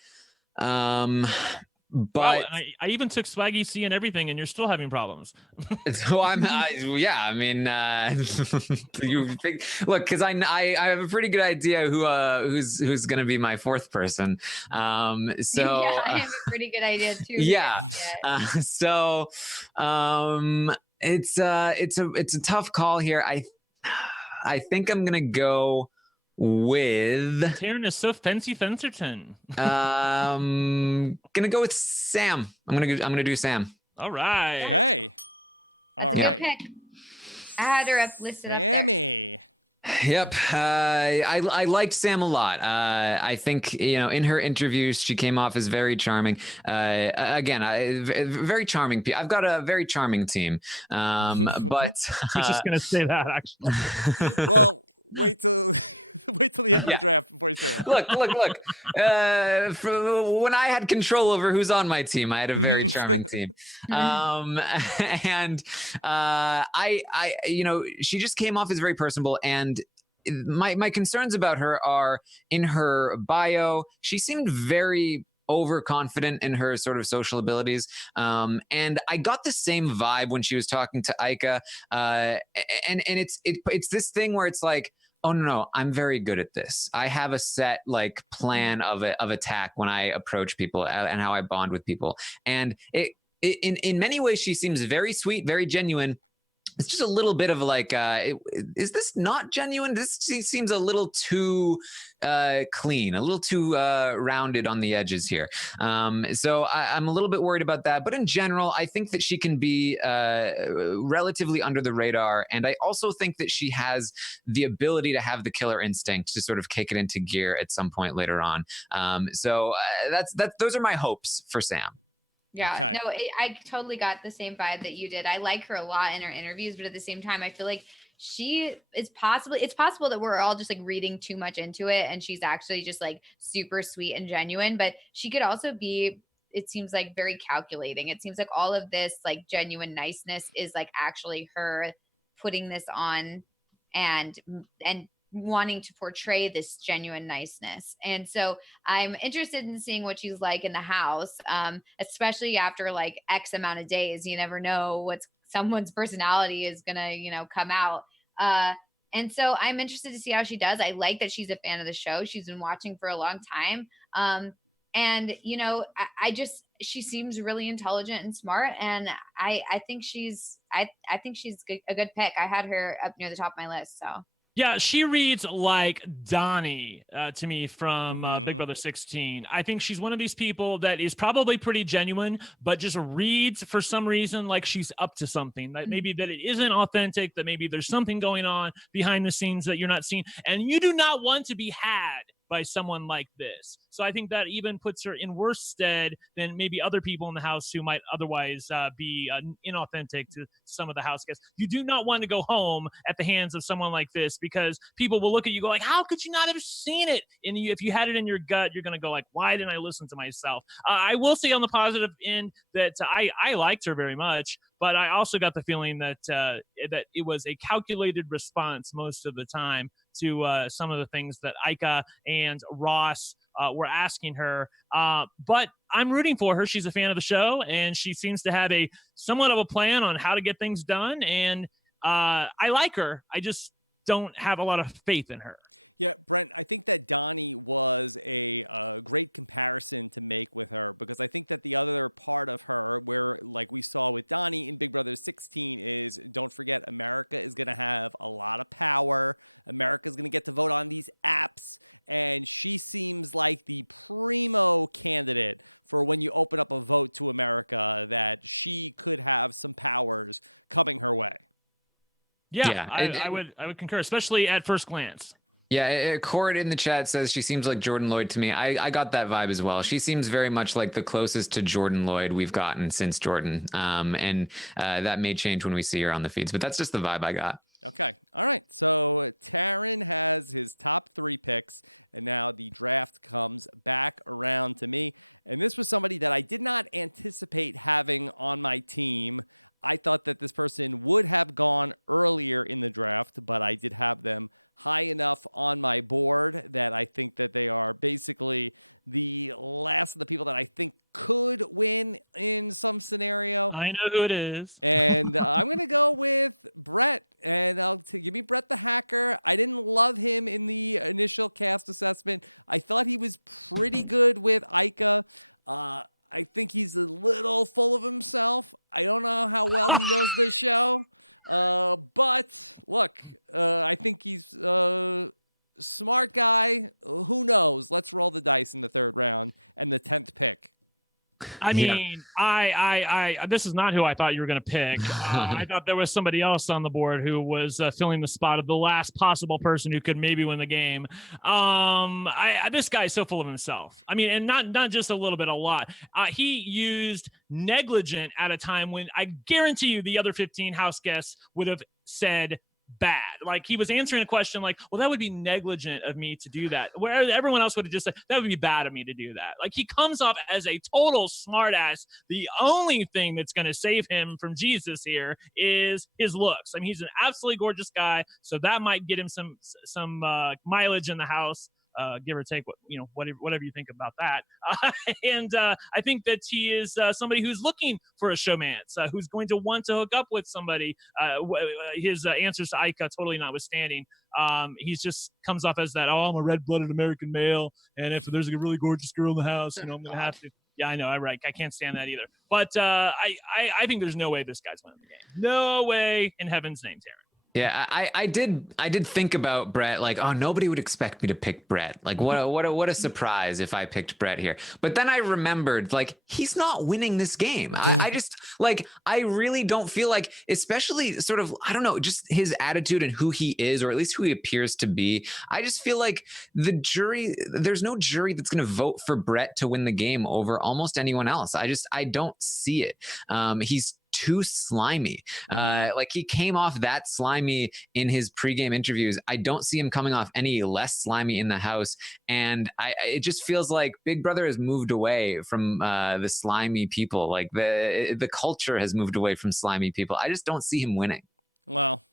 But wow, I even took Swaggy C and everything, and you're still having problems. So I mean, you think, look, because I have a pretty good idea who's going to be my 4th person. So yeah, I have a pretty good idea too. Yeah. So it's a tough call here. I think I'm gonna go with Taryn is so fancy Fencerton. Gonna go with Sam. I'm gonna do Sam. All right. Hey. All That's a right. good pick. I had her listed up there. Sammy. Yep. I liked Sam a lot. I think, in her interviews, she came off as very charming. Again, very charming. I've got a very charming team. But I was just going to say that, actually. Well, wait till the end of the draft before you say that. Look. When I had control over who's on my team, I had a very charming team. And she just came off as very personable. And my concerns about her are in her bio. She seemed very overconfident in her sort of social abilities. And I got the same vibe when she was talking to Ika. And it's this thing where it's like, oh no, I'm very good at this. I have a set like plan of attack when I approach people and how I bond with people. And in many ways, she seems very sweet, very genuine. It's just a little bit of like, is this not genuine? This seems a little too clean, a little too rounded on the edges here. So I'm a little bit worried about that. But in general, I think that she can be relatively under the radar. And I also think that she has the ability to have the killer instinct to sort of kick it into gear at some point later on. So those are my hopes for Sam. Yeah, Okay. no, I totally got the same vibe that you did. I like her a lot in her interviews, but at the same time, I feel like it's possible that we're all just like reading too much into it, and she's actually just like super sweet and genuine, but she could also be, it seems like, very calculating. It seems like all of this like genuine niceness is like actually her putting this on and wanting to portray this genuine niceness. And so I'm interested in seeing what she's like in the house, especially after like X amount of days. You never know what someone's personality is gonna, come out. And so I'm interested to see how she does. I like that she's a fan of the show. She's been watching for a long time. And she seems really intelligent and smart. And I think she's a good pick. I had her up near the top of my list. So. Yeah, she reads like Donnie to me from Big Brother 16. I think she's one of these people that is probably pretty genuine, but just reads for some reason like she's up to something. That maybe that it isn't authentic, that maybe there's something going on behind the scenes that you're not seeing. And you do not want to be had by someone like this. So I think that even puts her in worse stead than maybe other people in the house who might otherwise be inauthentic to some of the house guests. You do not want to go home at the hands of someone like this, because people will look at you go like, how could you not have seen it? And if you had it in your gut, you're going to go like, why didn't I listen to myself? I will say on the positive end that I liked her very much, but I also got the feeling that that it was a calculated response most of the time to some of the things that Ika and Ross were asking her. But I'm rooting for her. She's a fan of the show, and she seems to have a somewhat of a plan on how to get things done. And I like her. I just don't have a lot of faith in her. Yeah, Brent, I think that Donnie was a great comparison to make with her, because I think that the other part of her, where like we saw with Donnie in Big Brother 16, is don't forget America is going to have a lot of power. America's going to get to vote on these apps, and she seems like the primo candidate for when you open up a vote to America, that she could have some powers coming her way. Yeah, I would concur, especially at first glance. Yeah, Cord in the chat says she seems like Jordan Lloyd to me. I got that vibe as well. She seems very much like the closest to Jordan Lloyd we've gotten since Jordan. And that may change when we see her on the feeds, but that's just the vibe I got. Okay. All right. So Taryn has his top 3 picks, and now the draft comes back around to me. And this was somebody that I did not anticipate having on my team. I thought that this person would have gone earlier in the draft, but I did have them high enough on my board that I think that they are basically the last of the people that I think could win in some scenario. I know who it is. And I'm going to go with Brett, and give me Brett the Hacker. I didn't love him in the initial cast assessment. I thought he was pretty good with Ika. I think he's a little full of himself. I don't know how well he knows the show. But look, I think he's a smart guy. Who knows? Let's roll the dice in the 3rd round and the 10th pick. I mean, I this is not who I thought you were going to pick. I thought there was somebody else on the board who was filling the spot of the last possible person who could maybe win the game. This guy's so full of himself. I mean, and not just a little bit, a lot. He used negligent at a time when I guarantee you the other 15 house guests would have said bad. Like, he was answering a question like, well, that would be negligent of me to do that, where everyone else would have just said that would be bad of me to do that. Like, he comes off as a total smartass. The only thing that's going to save him from Jesus here is his looks. I mean, he's an absolutely gorgeous guy, so that might get him some mileage in the house. give or take whatever you think about that. And I think that he is somebody who's looking for a showmance, who's going to want to hook up with somebody. His answers to Ika totally notwithstanding. He's just comes off as that, I'm a red-blooded American male, and if there's a really gorgeous girl in the house, I'm gonna have to. Yeah, I know. I'm right. I can't stand that either. But I think there's no way this guy's winning the game. No way in heaven's name, Taryn. Yeah, I did think about Brett, like, oh, nobody would expect me to pick Brett. Like, what a surprise if I picked Brett here. But then I remembered, like, he's not winning this game. I just, like, I really don't feel like, especially sort of, I don't know, just his attitude and who he is, or at least who he appears to be. I just feel like there's no jury that's going to vote for Brett to win the game over almost anyone else. I don't see it. He's too slimy. Like, he came off that slimy in his pregame interviews. I don't see him coming off any less slimy in the house. And it just feels like Big Brother has moved away from the slimy people. Like, the culture has moved away from slimy people. I just don't see him winning. Well,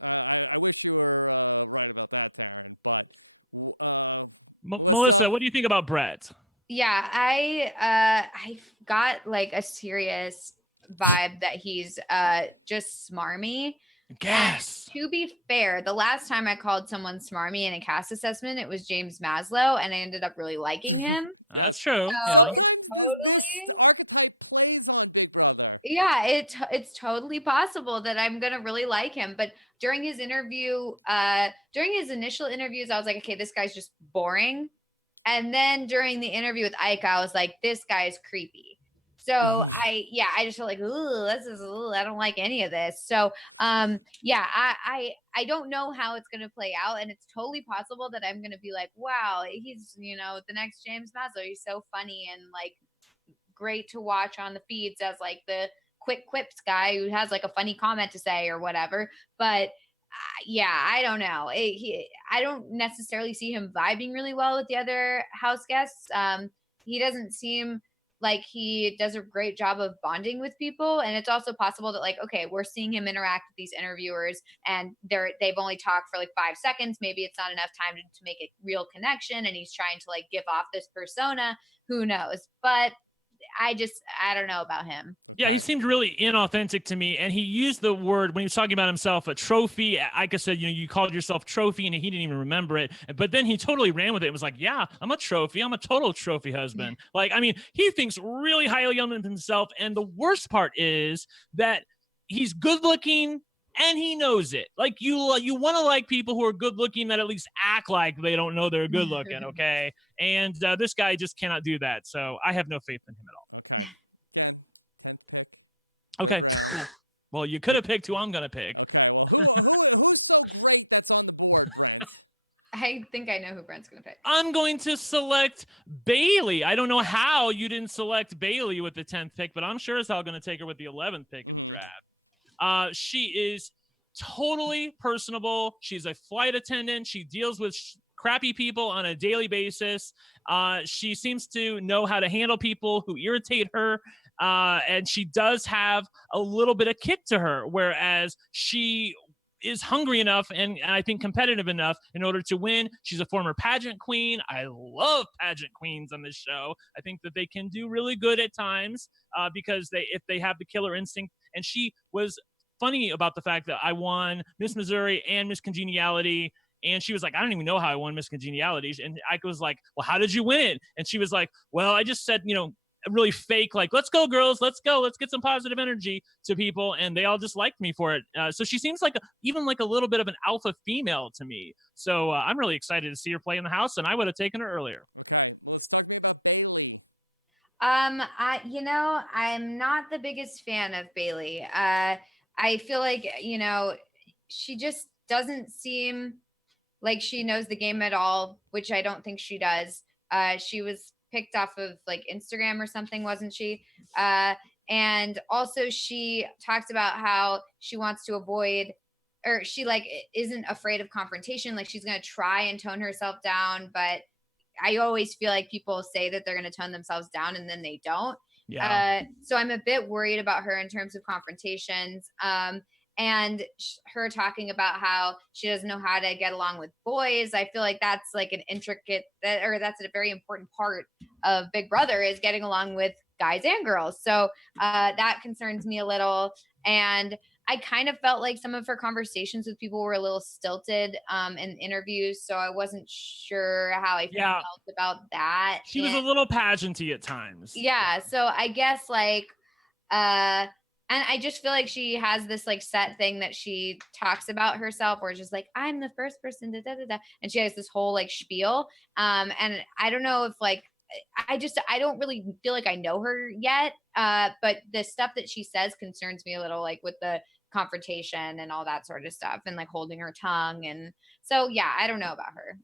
I wish you were right about that, Taryn. But Melissa, what do you think about Brett? Yeah, I got like a serious vibe that he's just smarmy. Yes. To be fair, the last time I called someone smarmy in a cast assessment, it was James Maslow, and I ended up really liking him. That's true. So, sometimes this archetype plays on Big Brother. Yeah, it's totally possible that I'm gonna really like him. But during his interview, during his initial interviews, I was like, okay, this guy's just boring. And then during the interview with Ike, I was like, this guy's creepy. So I just felt like, I don't like any of this. So I don't know how it's going to play out. And it's totally possible that I'm going to be like, wow, he's, the next James Maslow. He's so funny and like great to watch on the feeds as like the quick quips guy who has like a funny comment to say or whatever. But I don't know. I don't necessarily see him vibing really well with the other house guests. He doesn't seem like he does a great job of bonding with people. And it's also possible that, like, okay, we're seeing him interact with these interviewers and they've only talked for like 5 seconds. Maybe it's not enough time to make a real connection. And he's trying to like give off this persona. Who knows? But I don't know about him. Okay. Yeah, he seemed really inauthentic to me. And he used the word, when he was talking about himself, a trophy. Ika said, you called yourself trophy, and he didn't even remember it. But then he totally ran with it and was like, yeah, I'm a trophy. I'm a total trophy husband. Like, I mean, he thinks really highly of himself. And the worst part is that he's good looking and he knows it. Like, you want to like people who are good looking that at least act like they don't know they're good looking. Okay. And this guy just cannot do that. So I have no faith in him at all. Okay. Again, 10th pick. Third round. Well, you could have picked who I'm going to pick. Okay. Well, who's so great that's on the board, Brent? I think I know who Brent's going to pick. I'm going to select Bayleigh. I don't know how you didn't select Bayleigh with the 10th pick, but I'm sure as hell going to take her with the 11th pick in the draft. She is totally personable. She's a flight attendant. She deals with crappy people on a daily basis. She seems to know how to handle people who irritate her. And she does have a little bit of kick to her, whereas she is hungry enough and I think competitive enough in order to win. She's a former pageant queen. I love pageant queens on this show. I think that they can do really good at times because if they have the killer instinct. And she was funny about the fact that I won Miss Missouri and Miss Congeniality. And she was like, I don't even know how I won Miss Congeniality. And I was like, well, how did you win it? And she was like, well, I just said, really fake, like, let's go, girls, let's go, let's get some positive energy to people. And they all just liked me for it. So she seems like even a little bit of an alpha female to me. So I'm really excited to see her play in the house, and I would have taken her earlier. Okay. Well, let's talk to me about Bayleigh. I'm not the biggest fan of Bayleigh. I feel like, she just doesn't seem like she knows the game at all, which I don't think she does. She was picked off of like Instagram or something, wasn't she? And also she talked about how she wants to avoid, or she like isn't afraid of confrontation. Like, she's going to try and tone herself down, but I always feel like people say that they're going to tone themselves down and then they don't. Yeah. So I'm a bit worried about her in terms of confrontations. and her talking about how she doesn't know how to get along with boys. I feel like that's like an intricate, or that's a very important part of Big Brother, is getting along with guys and girls. So that concerns me a little. And I kind of felt like some of her conversations with people were a little stilted in interviews. So I wasn't sure how I felt about that. She was a little pageanty at times. Yeah. So I guess like, and I just feel like she has this like set thing that she talks about herself, where it's just like, I'm the first person to da da da. And she has this whole like spiel. And I don't know if like, I don't really feel like I know her yet. But the stuff that she says concerns me a little, like with the confrontation and all that sort of stuff, and like holding her tongue. And so, yeah, I don't know about her.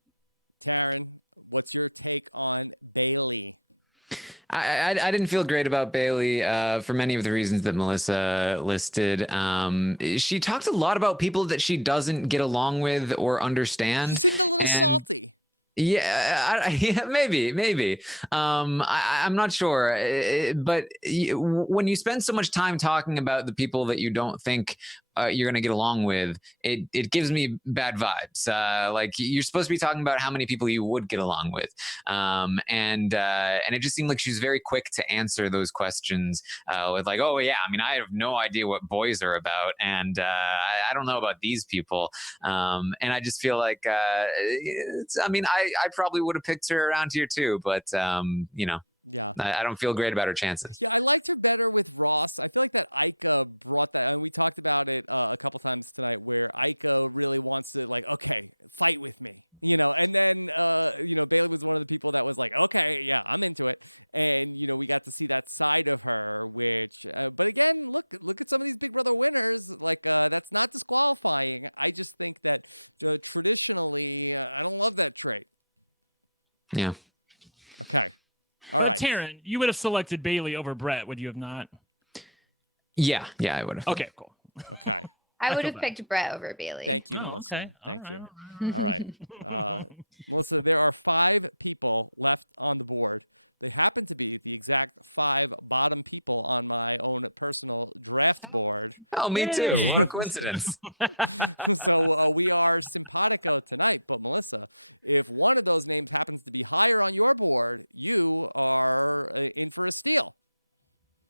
Taryn, what's your take on Bayleigh? I didn't feel great about Bayleigh for many of the reasons that Melissa listed. She talked a lot about people that she doesn't get along with or understand. She seemed a little salty. Yeah, maybe. I'm not sure, but when you spend so much time talking about the people that you don't think you're going to get along with, it gives me bad vibes. Like, you're supposed to be talking about how many people you would get along with. And it just seemed like she was very quick to answer those questions with like, oh yeah, I mean, I have no idea what boys are about. And I don't know about these people. And I just feel like, I mean, I probably would have picked her around here too, but you know. Yeah, I don't feel great about her chances. Yeah, I liked her better with Ross. I feel like that Ika brought that, and we talked about it a couple times tonight, where Ika really wants to like, okay, fight with me, you know. And then, you know, Bayleigh was one of the people that was like, okay, yeah, I'm into it. And you know, we got to see that side of her, which, but again, look at some of these Big Brother winners. Like, that's not disqualifying. I just think that traditionally, I don't love that trait. Yeah. Okay. All right. Taryn, you would have selected Bayleigh over Brett, would you have not? Yeah, I would have. Okay, cool. Okay. I would have picked Brett over Bayleigh. Thank you, Melissa. Okay. Thank you. All right. Melissa, there are 5 people left on the board. They happen to be the exact 5 bottom people on my own personal draft board. Oh, me too. What a coincidence. So we are simpatico tonight. But Melissa, if one of those names happens to be higher on your board, you are in for a steal.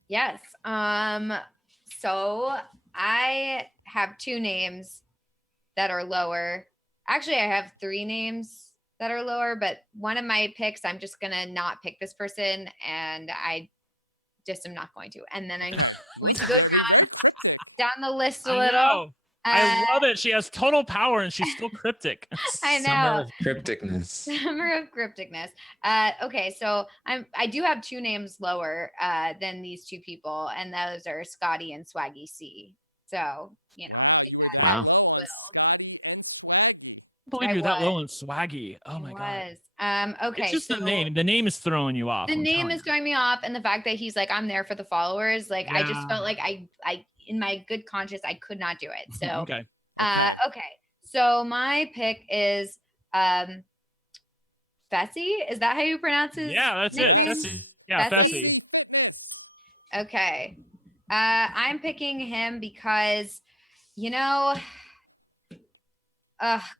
Yes. So I have 2 names that are lower. Actually, I have 3 names that are lower, but one of my picks, I'm just gonna not pick this person, and I just am not going to. And then Melissa, very cryptic. Down the list a little. I love it. She has total power, and she's still cryptic. I know. Summer of crypticness. Summer of crypticness. Okay, so I do have 2 names lower than these 2 people, and those are Scottie and Swaggy C. So, you know. Wow, you were that low on Scottie and Swaggy. I can't believe you're that low on Swaggy. Oh my god. Okay. It's just the name. The name is throwing you off. The name is throwing me off, and the fact that he's like, I'm there for the followers. Like, I just felt like I in my good conscience, I could not do it. So okay. So my pick is Fessy. Is that how you pronounce his? Yeah, that's name? Yes. Yeah, Fessy Fitness. Okay. I'm picking him because, you know,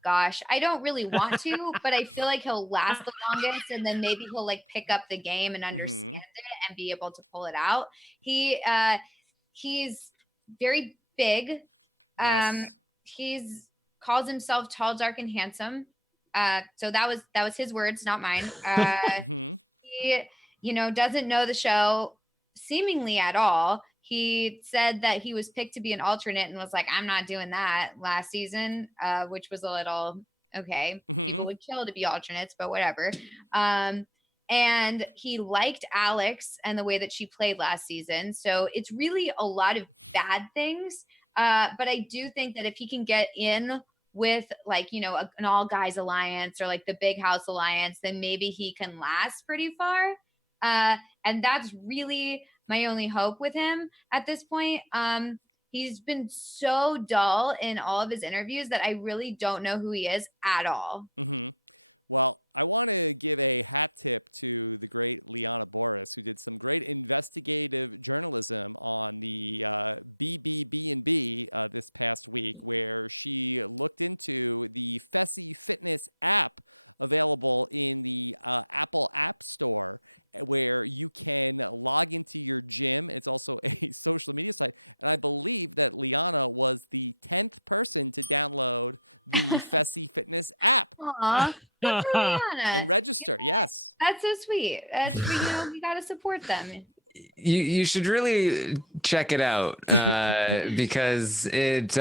gosh, I don't really want to, but I feel like he'll last the longest, and then maybe he'll like pick up the game and understand it and be able to pull it out. He's very big. He's calls himself tall, dark, and handsome. So that was his words, not mine. He, you know, doesn't know the show seemingly at all. He said that he was picked to be an alternate and was like, I'm not doing that last season, which was a little, okay. People would kill to be alternates, but whatever. And he liked Alex and the way that she played last season. So it's really a lot of bad things. But I do think that if he can get in with like, you know, an all guys alliance or like the big house alliance, then maybe he can last pretty far. And that's really my only hope with him at this point. He's been so dull in all of his interviews that I really don't know who he is at all. Well, I want to give a hat tip to the great Liana Boris, who did some great investigative journalism on the BBB&B this past week, where she looked into the Fessy Fitness app available in the Apple App Store, where you can log into your gym. It's also a social media site. And I believe that Liana was the 10th person to download the Fessy Fitness app. Aw. Good for Liana. And register, yes. That's so sweet. We gotta support them. You should really check it out because I don't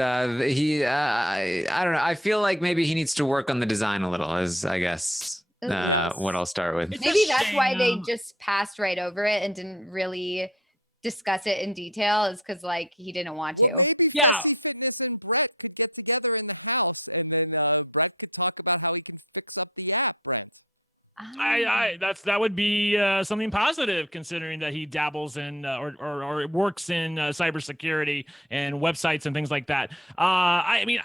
know. I feel like maybe he needs to work on the design a little, is I guess Yes. what I'll start with. Maybe that's why they just passed right over it and didn't really discuss it in detail, is because he didn't want to. Well, maybe Fessy Fitness and Brett could get together in the house, and then Brett could talk about how he can fix up the app, Brent. That would be something positive, considering that he dabbles in or works in cybersecurity and websites and things like that. I mean,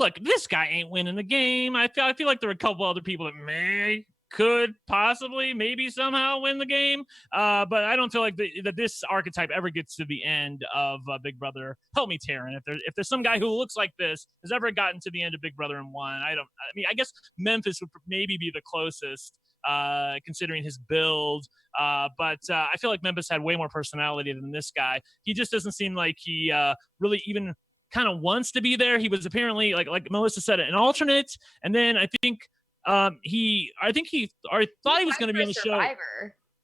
look, this guy ain't winning the game. I feel like there are a couple other people that could possibly maybe somehow win the game, but I don't feel like that this archetype ever gets to the end of Big Brother. Help me, Taryn, if there's some guy who looks like this has ever gotten to the end of Big Brother and won. I guess Memphis would maybe be the closest, considering his build, but I feel like Memphis had way more personality than this guy. He just doesn't seem like he really even kind of wants to be there. He was apparently, like Melissa said, an alternate, and then I think thought he was going to be on the show.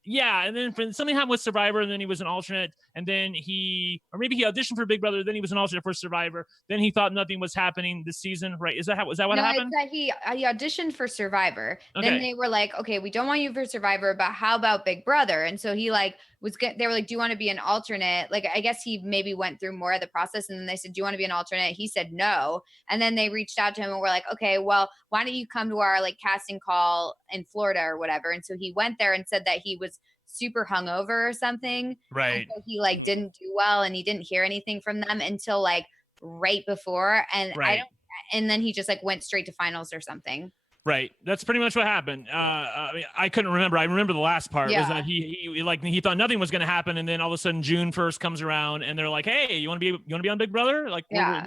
Yeah, and then something happened with Survivor, and then he was an alternate, and then maybe he auditioned for Big Brother, then he was an alternate for Survivor, then he thought nothing was happening this season, right? Was that what happened? No, it's that he auditioned for Survivor. Okay. Then they were like, okay, we don't want you for Survivor, but how about Big Brother? And so he they were like, do you want to be an alternate? I guess he maybe went through more of the process, and then they said, do you want to be an alternate? He said no. And then they reached out to him and were like, okay, well, why don't you come to our casting call in Florida or whatever? And so he went there and said that he was super hungover or something. Right. And so he didn't do well, and he didn't hear anything from them until right before. And right. And then he just went straight to finals or something. Right. That's pretty much what happened. I couldn't remember. I remember the last part was that he thought nothing was going to happen, and then all of a sudden June 1st comes around, and they're like, "Hey, you want to be on Big Brother? We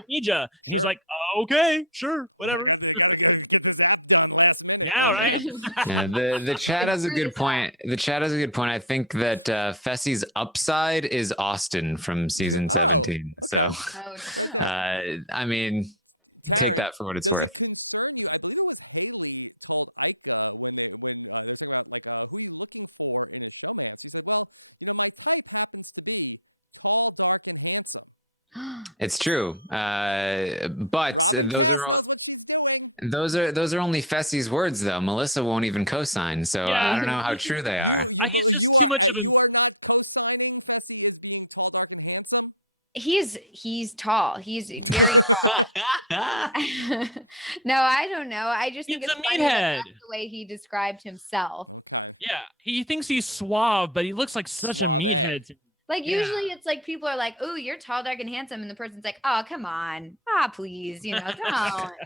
need you." Sure. He's like, "Okay, sure, whatever." Well, I gotta go get this app done last minute. Yeah, right. Man. Yeah, the chat has a good point. The chat has a good point. I think that Fessy's upside is Austin from season 17. Okay. So, right there. I mean, Taryn, take that for what it's worth. Does it concern you? I believe it was Haleigh told Ika when they were talking about who are you looking for in a showman. She said, "Well, my type happens to be tall, dark, and handsome." It's true, but Robin Cass knows what she's doing. Those are only Fessy's words, though. Melissa won't even co-sign, so I don't know how true they are. You are not co-signing Fessy as being tall, dark, and handsome. He's tall. He's very tall. No, I don't know. I just think it's funny that's the way he described himself. Okay. Yeah, he thinks he's suave, but he looks like such a meathead. Usually it's people are like, "Oh, you're tall, dark, and handsome," and the person's like, "Oh, come on, please, don't."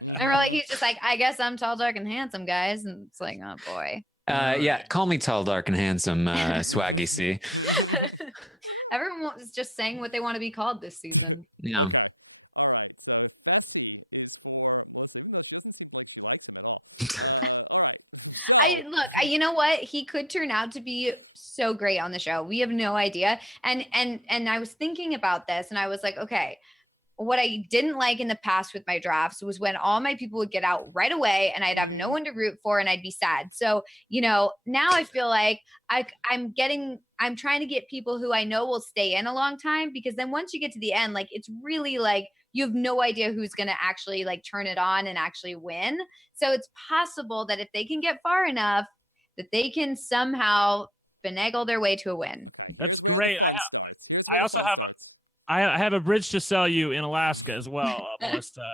And he's just like, "I guess I'm tall, dark, and handsome, guys," and it's like, "Oh boy." Call me tall, dark, and handsome, Swaggy C. Everyone was just saying what they want to be called this season. Yeah. Okay. All right. So Fessy is for Melissa, even though she doesn't seem like she likes him at all. All right. So you know what? He could turn out to be so great on the show. We have no idea. And I was thinking about this, and I was like, okay, what I didn't like in the past with my drafts was when all my people would get out right away and I'd have no one to root for and I'd be sad. So, now I feel like I'm trying to get people who I know will stay in a long time, because then once you get to the end, it's really you have no idea who's going to actually turn it on and actually win. So it's possible that if they can get far enough that they can somehow finagle their way to a win. Okay. Here's where the fun starts. I have a bridge to sell you in Alaska as well. At least I'll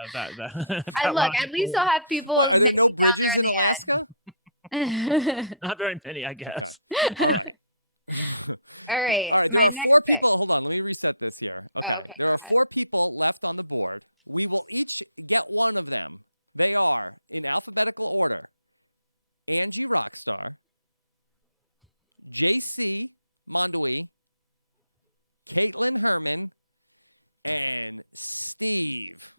have people. What, are there no bridges in Alaska? Not very many, I guess. Okay. All right. All right. All right. There are 4 people. Hold on. Let me reset this here. Okay. There are 4 people left on the board. We will each get one of them. They are in alphabetical order: Angie Rockstar, JC Mondoui, Kaitlyn Herman, and Steve.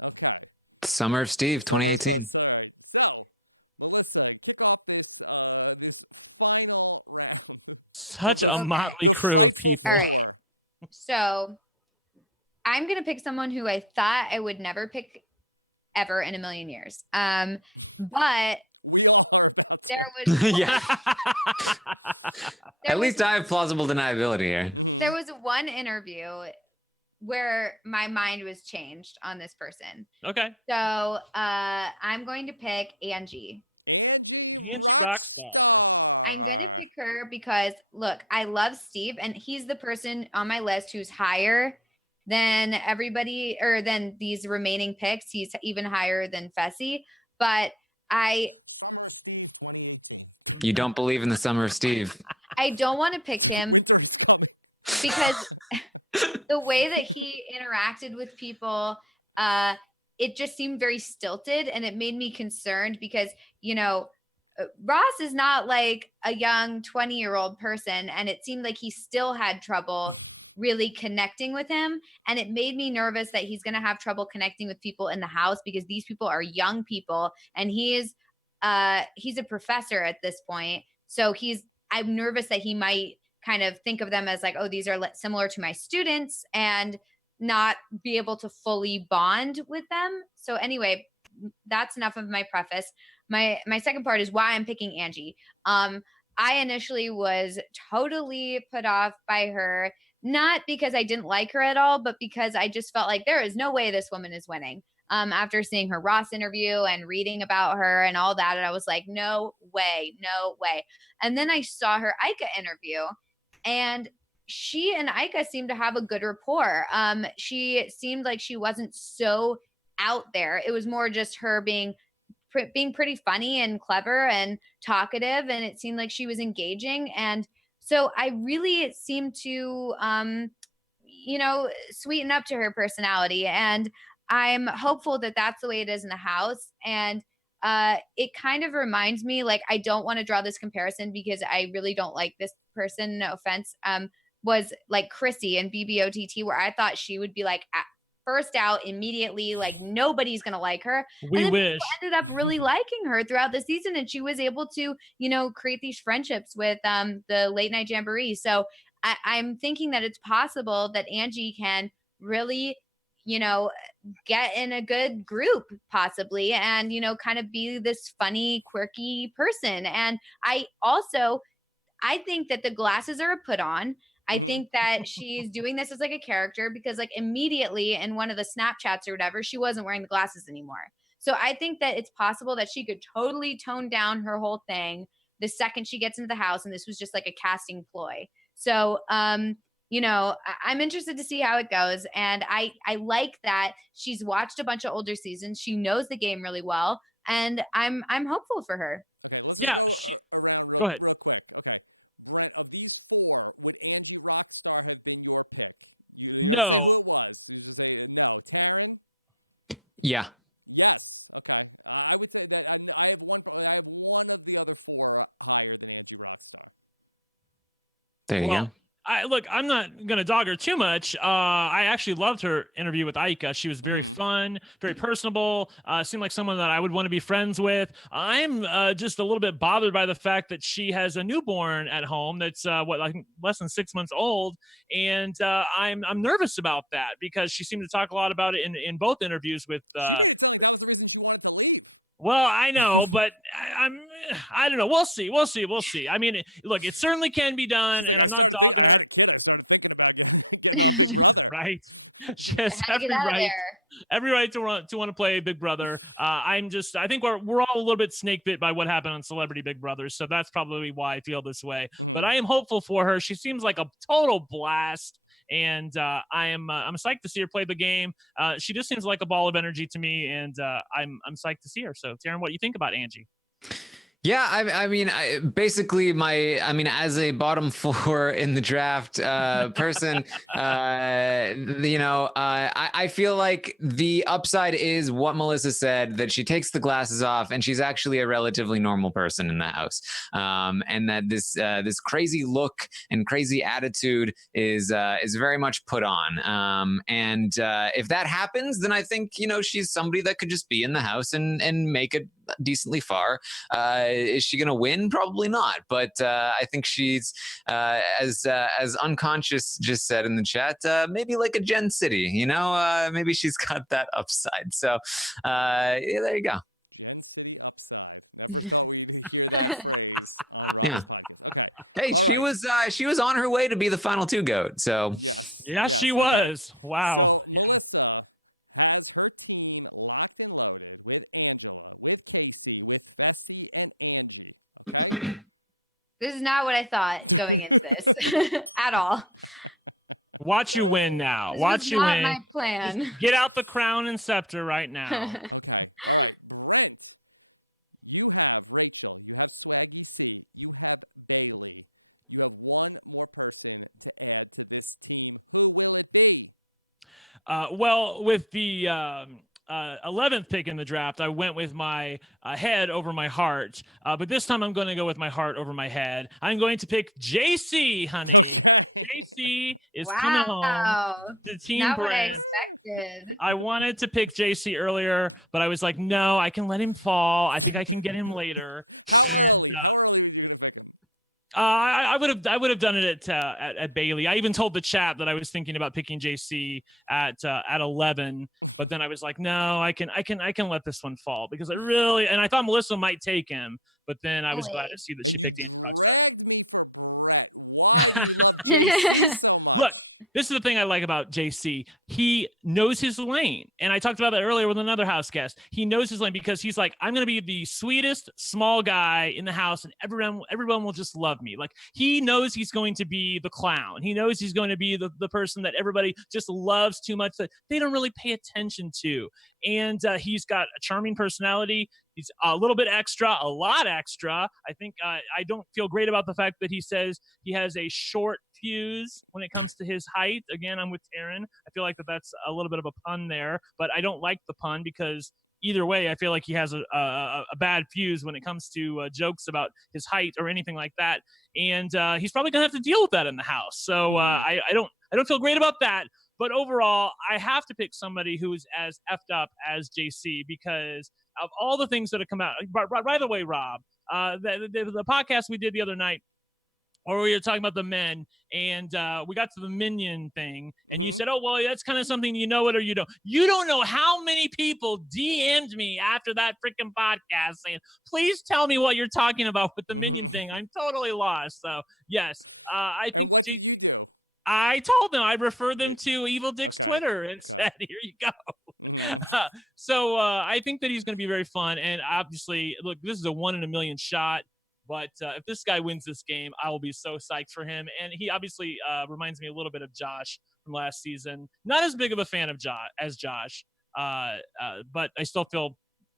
Okay. Summer of Steve, 2018. All right. So, Melissa, kick off this this final round. Such of a motley the crew of frightful people. four. So I'm gonna pick someone who I thought I would never pick ever in a million years. But We all are about to. there was Yeah. there At was- least I have plausible deniability here. Mhm. there was one interview where my mind was changed on this person. Okay. So I'm going to pick Angie. Angie Angie Rockstar. I'm going to pick her because look, I love Steve, and he's the person on my list who's higher than everybody or than these remaining picks. He's even higher than Fessy, but Summer of Steve 2018. You don't believe in the Summer of Steve. I don't want to pick him Winter is coming. because the way that he interacted with people, it just seemed very stilted, and it made me concerned because, you know, Ross is not like a young 20-year-old person, and it seemed like he still had trouble really connecting with him, and it made me nervous that he's going to have trouble connecting with people in the house because these people are young people, and he's a professor at this point, so I'm nervous that he might kind of think of them as like, oh, these are similar to my students, and not be able to fully bond with them. So anyway, that's enough of my preface. My second part is why I'm picking Angie. I initially was totally put off by her, not because I didn't like her at all, but because I just felt like there is no way this woman is winning. After seeing her Ross interview and reading about her and all that, and I was like, no way, no way. And then I saw her Ica interview, and she and Ica seemed to have a good rapport. She seemed like she wasn't so out there. It was more just her being pretty funny and clever and talkative, and it seemed like she was engaging. And so I really seemed to, sweeten up to her personality. And I'm hopeful that that's the way it is in the house. And it kind of reminds me, like, I don't want to draw this comparison because I really don't like this person, no offense, was like Chrissy and BB20, where I thought she would be like first out immediately, like nobody's gonna like her. We and then wish. people ended up really liking her throughout the season, and she was able to, create these friendships with the late night jamboree. So I'm thinking that it's possible that Angie can really, get in a good group possibly, and kind of be this funny, quirky person. And I think that the glasses are a put on. I think that she's doing this as like a character because like immediately in one of the Snapchats or whatever, she wasn't wearing the glasses anymore. So I think that it's possible that she could totally tone down her whole thing the second she gets into the house, and this was just like a casting ploy. So, I'm interested to see how it goes. And I like that she's watched a bunch of older seasons. She knows the game really well, and I'm hopeful for her. Okay, let's just go around real quick. Okay. Brent, of these four, would Angie Rockstar have been your pick? You don't say who it was. You just say no. Taryn? Yeah. Yes. Okay. I would say that I have one of the other four higher than Angie Rockstar. There you go. I'm not going to dog her too much. I actually loved her interview with Ica. She was very fun, very personable, seemed like someone that I would want to be friends with. I'm just a little bit bothered by the fact that she has a newborn at home that's less than 6 months old. And I'm nervous about that because she seemed to talk a lot about it in both interviews with. She made it sound like that was the reason she wanted to leave. Well, I know, but I don't know. We'll see. I mean, look, it certainly can be done. She's like, I had a kid. I started thinking about getting on Big Brother. Right. Just every right to want to play Big Brother. I think we're all a little bit snake bit by what happened on Celebrity Big Brother. So that's probably why I feel this way. But I am hopeful for her. She seems like a total blast. And I'm psyched to see her play the game. She just seems like a ball of energy to me, and I'm psyched to see her. So, Taryn, what do you think about Angie? Yeah, I mean, basically, as a bottom four in the draft person, I feel like the upside is what Melissa said, that she takes the glasses off and she's actually a relatively normal person in the house, and that this crazy look and crazy attitude is very much put on. And if that happens, then I think she's somebody that could just be in the house and make it decently far. Is she going to win? Probably not. But I think she's, as Unconscious just said in the chat, maybe like a Gen City, maybe she's got that upside. So yeah, there you go. Gen City upside. Never thought we'd hear that phrase on Robin's podcast. Okay. Hey, she was on her way to be the final two GOAT. So yes. She was. Okay. Wow. So Melissa has her team locked and loaded with Angela, with Casey, with Fessy, and Angie. Okay? This is not what I thought going into this at all. Watch you win now. Watch you win. Not my plan. Get out the crown and scepter right now. Okay. All right. Brent, you have Rachel. You have Swaggy C. You have Bayleigh. You have one more person to add to this team. Who will it be? Well, with the 11th pick in the draft, I went with my head over my heart. But this time I'm going to go with my heart over my head. I'm going to pick JC, honey. Okay. JC is coming home. The team Not brand. what I expected. I wanted to pick JC earlier, but I was like, no, I can let him fall. I think I can get him later. How early? How early were you going to pick him? I would have done it at Bayleigh. I even told the chat that I was thinking about picking JC at 11, but then I was like, no, I can let this one fall because I thought Melissa might take him, but then I was glad to see that she picked him. And you dragged me for Brett. Why do you love JC so much? Look, this is the thing I like about JC. He knows his lane, and I talked about that earlier with another house guest. He knows his lane because he's like, I'm going to be the sweetest small guy in the house, and everyone will just love me. Like, he knows he's going to be the clown. He knows he's going to be the person that everybody just loves too much that they don't really pay attention to. And he's got a charming personality. He's a little bit extra, a lot extra. I think I don't feel great about the fact that he says he has a short fuse when it comes to his height. Again, I'm with Taryn. I feel like that's a little bit of a pun there, but I don't like the pun because either way, I feel like he has a bad fuse when it comes to jokes about his height or anything like that. And he's probably gonna have to deal with that in the house. So I don't feel great about that. But overall, I have to pick somebody who is as effed up as JC because of all the things that have come out. By the way, Rob, the podcast we did the other night, or we were talking about the men, and we got to the minion thing, and you said, oh, well, that's kind of something you know it or you don't. You don't know how many people DM'd me after that freaking podcast saying, please tell me what you're talking about with the minion thing. I'm totally lost. So, yes. I think and what did you do? I told them, I referred them to Evil Dick's Twitter and said, here you go. So I think that he's going to be very fun. And obviously, look, this is a 1 in a million shot. But if this guy wins this game, I will be so psyched for him. And he obviously reminds me a little bit of Josh from last season. Not as big of a fan of Josh, but I still feel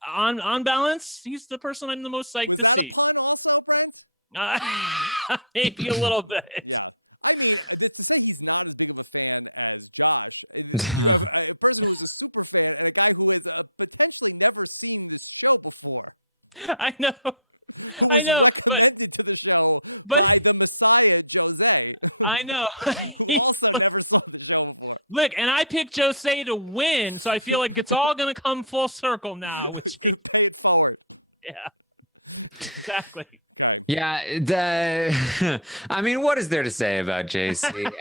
on balance, he's the person I'm the most psyched Was to that see. A pun also, Brent? Maybe a little bit. Yeah. I mean, to say he's not as big of a fan as Josh, you have a person who is a super fan and a guy who has potentially never seen this show before. I know. Who was recommended to the show by the Messiah, Jose. I know. Who also never saw the show before. Look, and I picked Jose to win, so I feel like it's all going to come full circle now. Gonna pay it forward. Yeah. Exactly. Okay. Yeah. I mean, what is there to say about JC?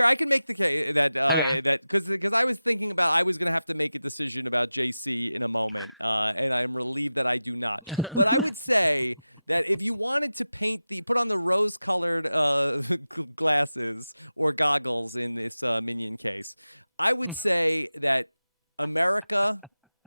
I can make the case that because I was thinking about I was gonna have to make a decision about JC in a moment, and I'm relieved that I do not. But I would say that if you wanted to put on the rose-colored glasses or goggles in this minion case, I would say that America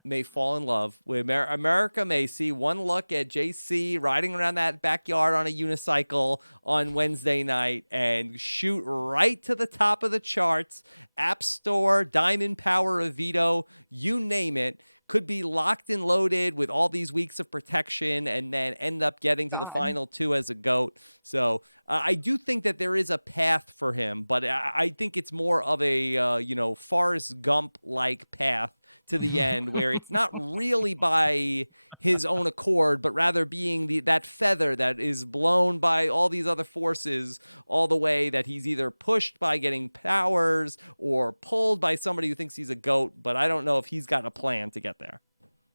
may fall in love with America may see one look at JC riding around that backyard on a unicycle on Wednesday night and shoot right to the top of the charts, App Store, Diamond Power, Avito, you name it, could be locked and loaded with all these weeks of protection and then end up getting to the final 2 as a GOAT. So I do think that there is a path for him, but I think it's more of a, Forrest Gump-like path to the end where it's not really by his own accord, but rather being that feather that is blown by all these other forces all the way, that he's either pushed by getting powers or pulled by somebody who thinks he's a GOAT, but I don't know if he's got a plan to get there.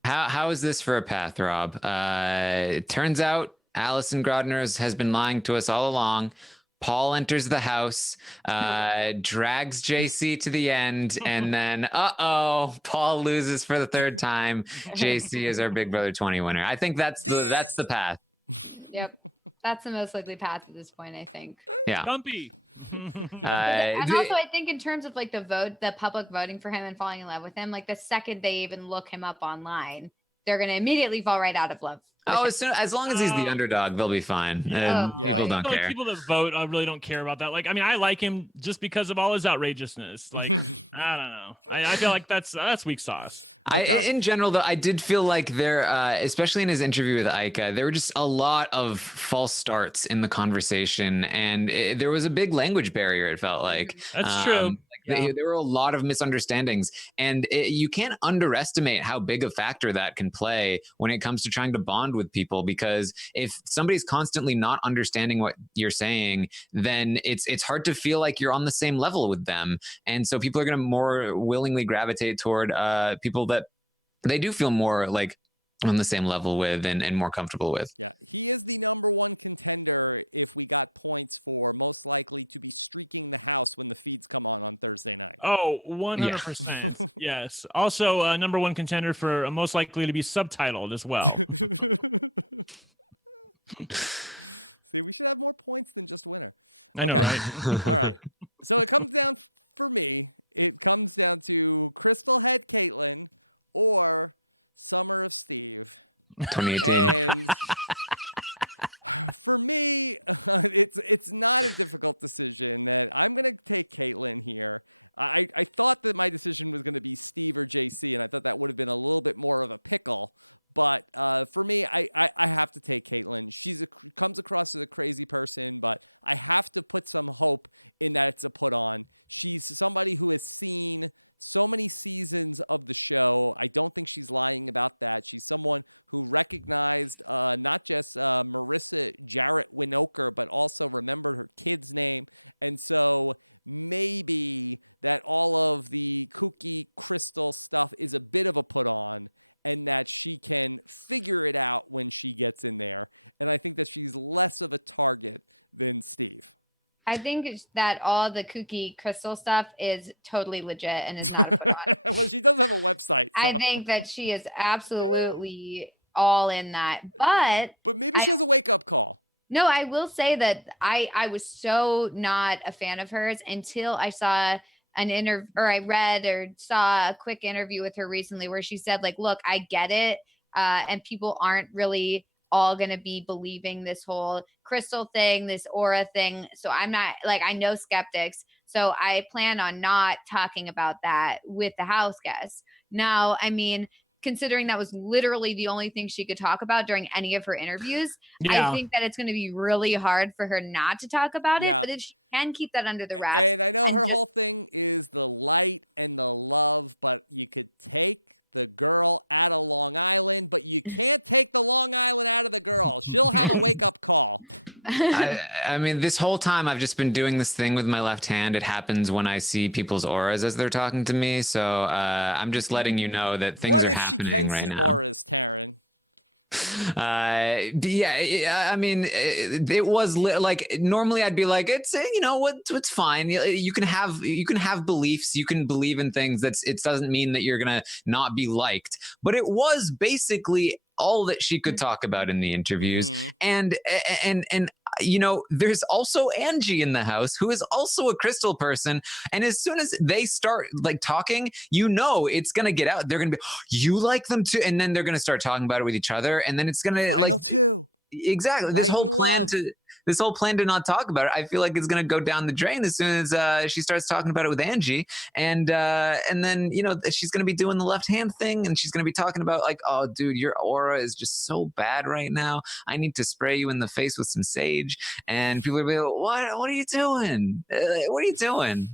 How is this for a path, Rob? It turns out Allison Grodner has been lying to us all along. Paul enters the house, drags JC to the end, and then, Paul loses for the 3rd time. JC is our Big Brother 20 winner. I think that's the path. Yep. That's the most likely path at this point, I think. Yeah. Dumpy. And also, I think in terms of like the public voting for him and falling in love with him, like the second they even look him up online, they're going to immediately fall right out of love. As long as he's the underdog, they'll be fine. People don't care. People that vote, I really don't care about that. Like, I mean, I like him just because of all his outrageousness. Like, I don't know. I feel like that's weak sauce. Okay. In general, though, I did feel like there, especially in his interview with Ika, there were just a lot of false starts in the conversation, and there was a big language barrier. It felt like That's true. There were a lot of misunderstandings, and you can't underestimate how big a factor that can play when it comes to trying to bond with people, because if somebody's constantly not understanding what you're saying, then it's hard to feel like you're on the same level with them. And so people are going to more willingly gravitate toward people that they do feel more like on the same level with and more comfortable with. Yeah, he is the number 1 contender if we got points for most likely to be streaking the house when the feeds come on Thursday night. Oh, 100%. Yes. Also, number 1 contender for most likely to be subtitled as well. See, we should have more points than just winner. I know, right? All right. So it comes down, for me, it comes down to Crystal Head Kaitlyn or Summer of Steve. 2018. And for me, it's not a difficult decision. That I'm going to take Kaitlyn here. I thought that my decision was going to be Steve or JC, and I thought that would have been a little bit more of a pickle. But for me, I have to take Kaitlyn. She comes across as a crazy person, but I have to put some hope in that it's a put on. She's somebody who has seen so many seasons of the show. I don't think she's lying about that. She's someone who recognized not just Marissa Jarrett Winokur, but also remembered her kid's name. And so maybe that all of the kooky Crystal stuff is a bit of a put on, and that she can figure it out when she gets in there. And I think that she's less of a target than Steve. I think that all the kooky Crystal stuff is totally legit and is not a put on. Well, she does have a website. So. I think that she is absolutely all in that. But maybe she has a wake-up call. No, I will say that I was so not a fan of hers until I saw an interview, or I read or saw a quick interview with her recently where she said, like, look, I get it. And people aren't really all going to be believing this whole Crystal thing, this aura thing. So I'm not, like, I know skeptics. So I plan on not talking about that with the house guests. Now, I mean, considering that was literally the only thing she could talk about during any of her interviews, I think that it's going to be really hard for her not to talk about it. But if she can keep that under the wraps. And I know her whole thing is the light and the love, but you could take the girl out of Long Island, but you can't take the Long Island out of the girl. She'll have a wake-up call. I mean, this whole time I've just been doing this thing with my left hand. It happens when I see people's auras as they're talking to me. So I'm just letting you know that things are happening right now. What if she can see auras, Taryn? I mean, it was like, normally I'd be like, it's, you know what, it's fine. You can have beliefs, you can believe in things. It doesn't mean that you're gonna not be liked. But it was basically all that she could talk about in the interviews. And you know, there's also Angie in the house, who is also a Crystal person. And as soon as they start like talking, you know, it's going to get out. They're going to be, you like them too. And then they're going to start talking about it with each other. And then it's going to Final two. Exactly. This whole plan this whole plan to not talk about it, I feel like it's going to go down the drain as soon as she starts talking about it with Angie. And then, she's going to be doing the left hand thing, and she's going to be talking about like, oh, dude, your aura is just so bad right now. I need to spray you in the face with some sage. And people are going to be like, what are you doing? What are you doing?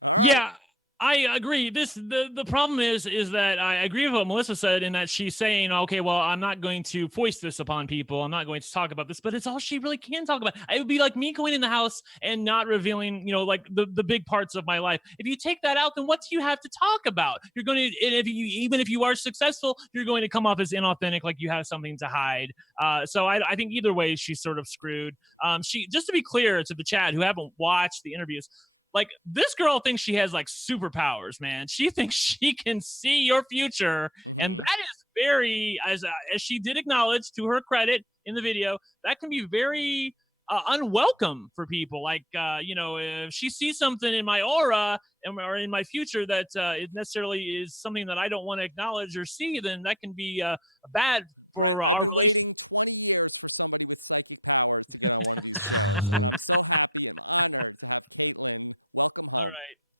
All right. Yeah, I agree. The problem is that I agree with what Melissa said in that she's saying, okay, well, I'm not going to foist this upon people. I'm not going to talk about this, but it's all she really can talk about. It would be like me going in the house and not revealing, like the big parts of my life. If you take that out, then what do you have to talk about? You're going to, and even if you are successful, you're going to come off as inauthentic, like you have something to hide. So I think either way, she's sort of screwed. She, just to be clear to the chat who haven't watched the interviews, like, this girl thinks she has like superpowers, man. She thinks she can see your future. And that is very, as she did acknowledge to her credit in the video, that can be very unwelcome for people. Like, if she sees something in my aura or in my future that it necessarily is something that I don't want to acknowledge or see, then that can be bad. Brent, I've been waiting 20 years for somebody with psychic powers to get on one of these shows, and I'm so happy and honored to have Kaitlyn. Welcome home. All right.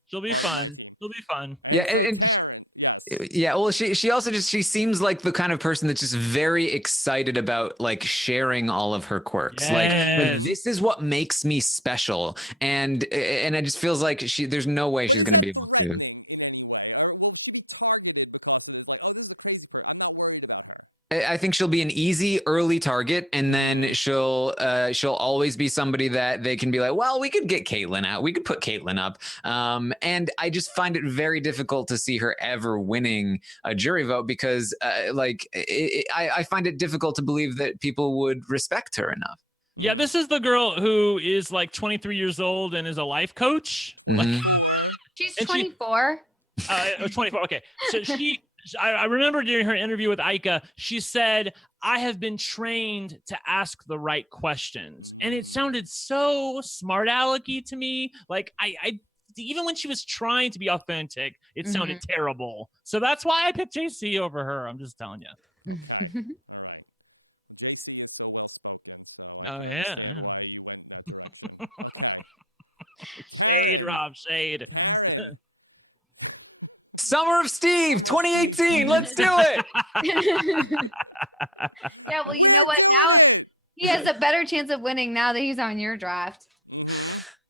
She'll be part fun. of my team. She'll be fun. And so Taryn, yes. Yeah, well, she also she seems like the kind of person that's just very excited about like sharing all of her quirks. Yes. Like, this is what makes me special, and it just feels like there's no way. But she's is gonna that be able threatening in any way, or will she be targeted because of this? Like, oh, this is a crazy person. I'm not worried about her. I think she'll be an easy early target, and then she'll always be somebody that they can be like, well, we could get Kaitlyn out. We could put Kaitlyn up. And I just find it very difficult to see her ever winning a jury vote because I find it difficult to believe that people would respect her enough. Yeah, this is the girl who is like 23 years old and is a life coach. 24. She's 24. 24. Okay. So I remember during her interview with Ika, she said, I have been trained to ask the right questions. And it sounded so smart alecky to me. Like I even when she was trying to be authentic, it sounded terrible. So that's why I picked JC over her. I'm just telling you. Okay. All right. Well, JC is so well spoken, so I can understand why you went in that direction. Okay. Taryn. Shade, Rob, shade. Taryn. Summer of Steve, 2018. Let's do it. Yeah, well, We're doing it. He has a better chance of winning now that he's on your draft.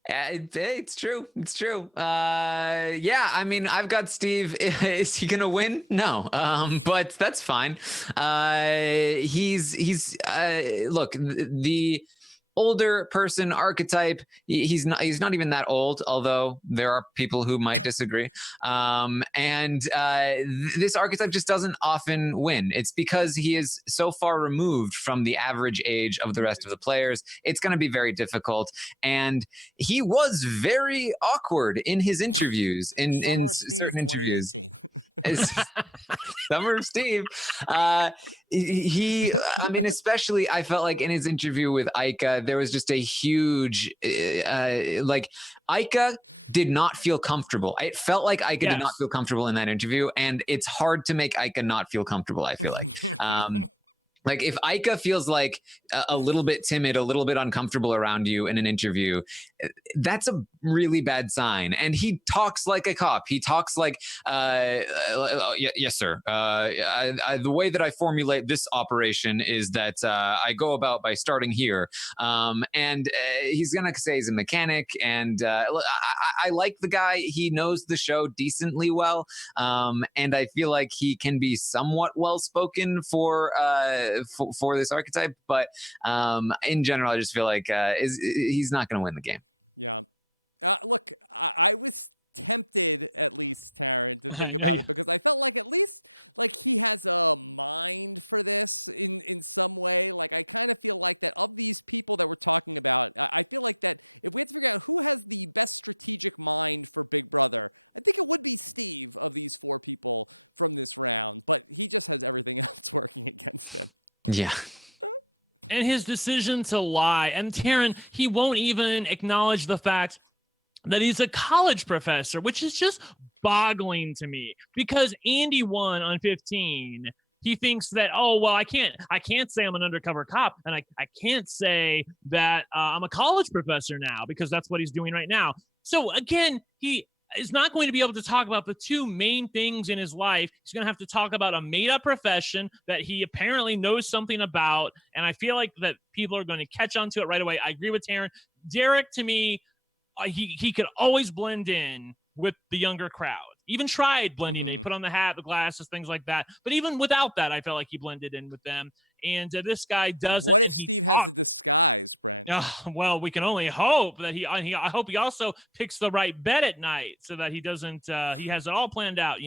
It's true. It's true. Yeah, I mean, I've got Steve. Is he gonna win? No. But that's fine. He's look, the older person archetype, he's not even that old, although there are people who might disagree. This archetype just doesn't often win. It's because he is so far removed from the average age of the rest of the players. It's going to be very difficult. And he was very awkward in his interviews, in certain interviews. Summer of Steve. I mean, especially I felt like in his interview with Ika, there was just a huge, Ika did not feel comfortable. It felt like Ika did not feel comfortable in that interview, and it's hard to make Ika not feel comfortable, I feel like. Like if Ika feels like a little bit timid, a little bit uncomfortable around you in an interview, that's a really bad sign. And he talks like a cop. He talks like, yes, sir. The way that I formulate this operation is that I go about by starting here. And he's going to say he's a mechanic. And I like the guy. He knows the show decently well. And I feel like he can be somewhat well-spoken for this archetype, but in general, I just feel like he's not going to win the game. Yeah. Look, I was tempted, at least, Taryn, to think about it because I felt like at least like he has a mind for this in some way. Like I kind of feel like that of these people that we're talking about, I feel like that if we had to figure out who has the best strategic mind for Big Brother, I think it would be Steve of these four people from this round, but he just has everything else working against him. Yeah. And his decision to lie. And Taryn, he won't even acknowledge the fact that he's a college professor, which is just boggling to me because Andy won on 15 he thinks that, oh, well, I can't say I'm an undercover cop, and I can't say that I'm a college professor now, because that's what he's doing right now. So again, he is not going to be able to talk about the two main things in his life. He's going to have to talk about a made-up profession that he apparently knows something about, and I feel like that people are going to catch on to it right away. I agree with Taryn. Derek, to me, he could always blend in with the younger crowd. Even tried blending. They put on the hat, the glasses, things like that. But even without that, I felt like he blended in with them. And this guy doesn't. What if Steve has a disguise, Brent? Well, we can only hope that I hope he also picks the right bed at night so that he doesn't. He has it all planned out,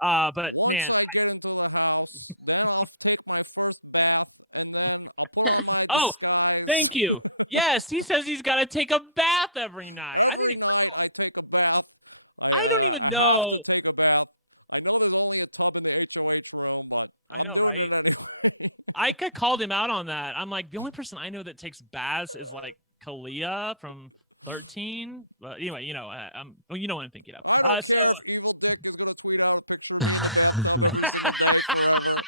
But once I get into the house, then I'll take my first bath, and then I'll put on my disguise. Thank you. Yes, he says he's got to take a bath every night. Every night I take a bath. I have to take a bath. I know there's only a tub in the HOH room, but I'm doing it anyway. I could call him out on that. I'm like, the only person I know that takes baths is like Kaitlyn from 13. But anyway, you know what I'm thinking of. I don't care if Evil Dick is going to tweet out a picture of me in the bathtub every single day forever.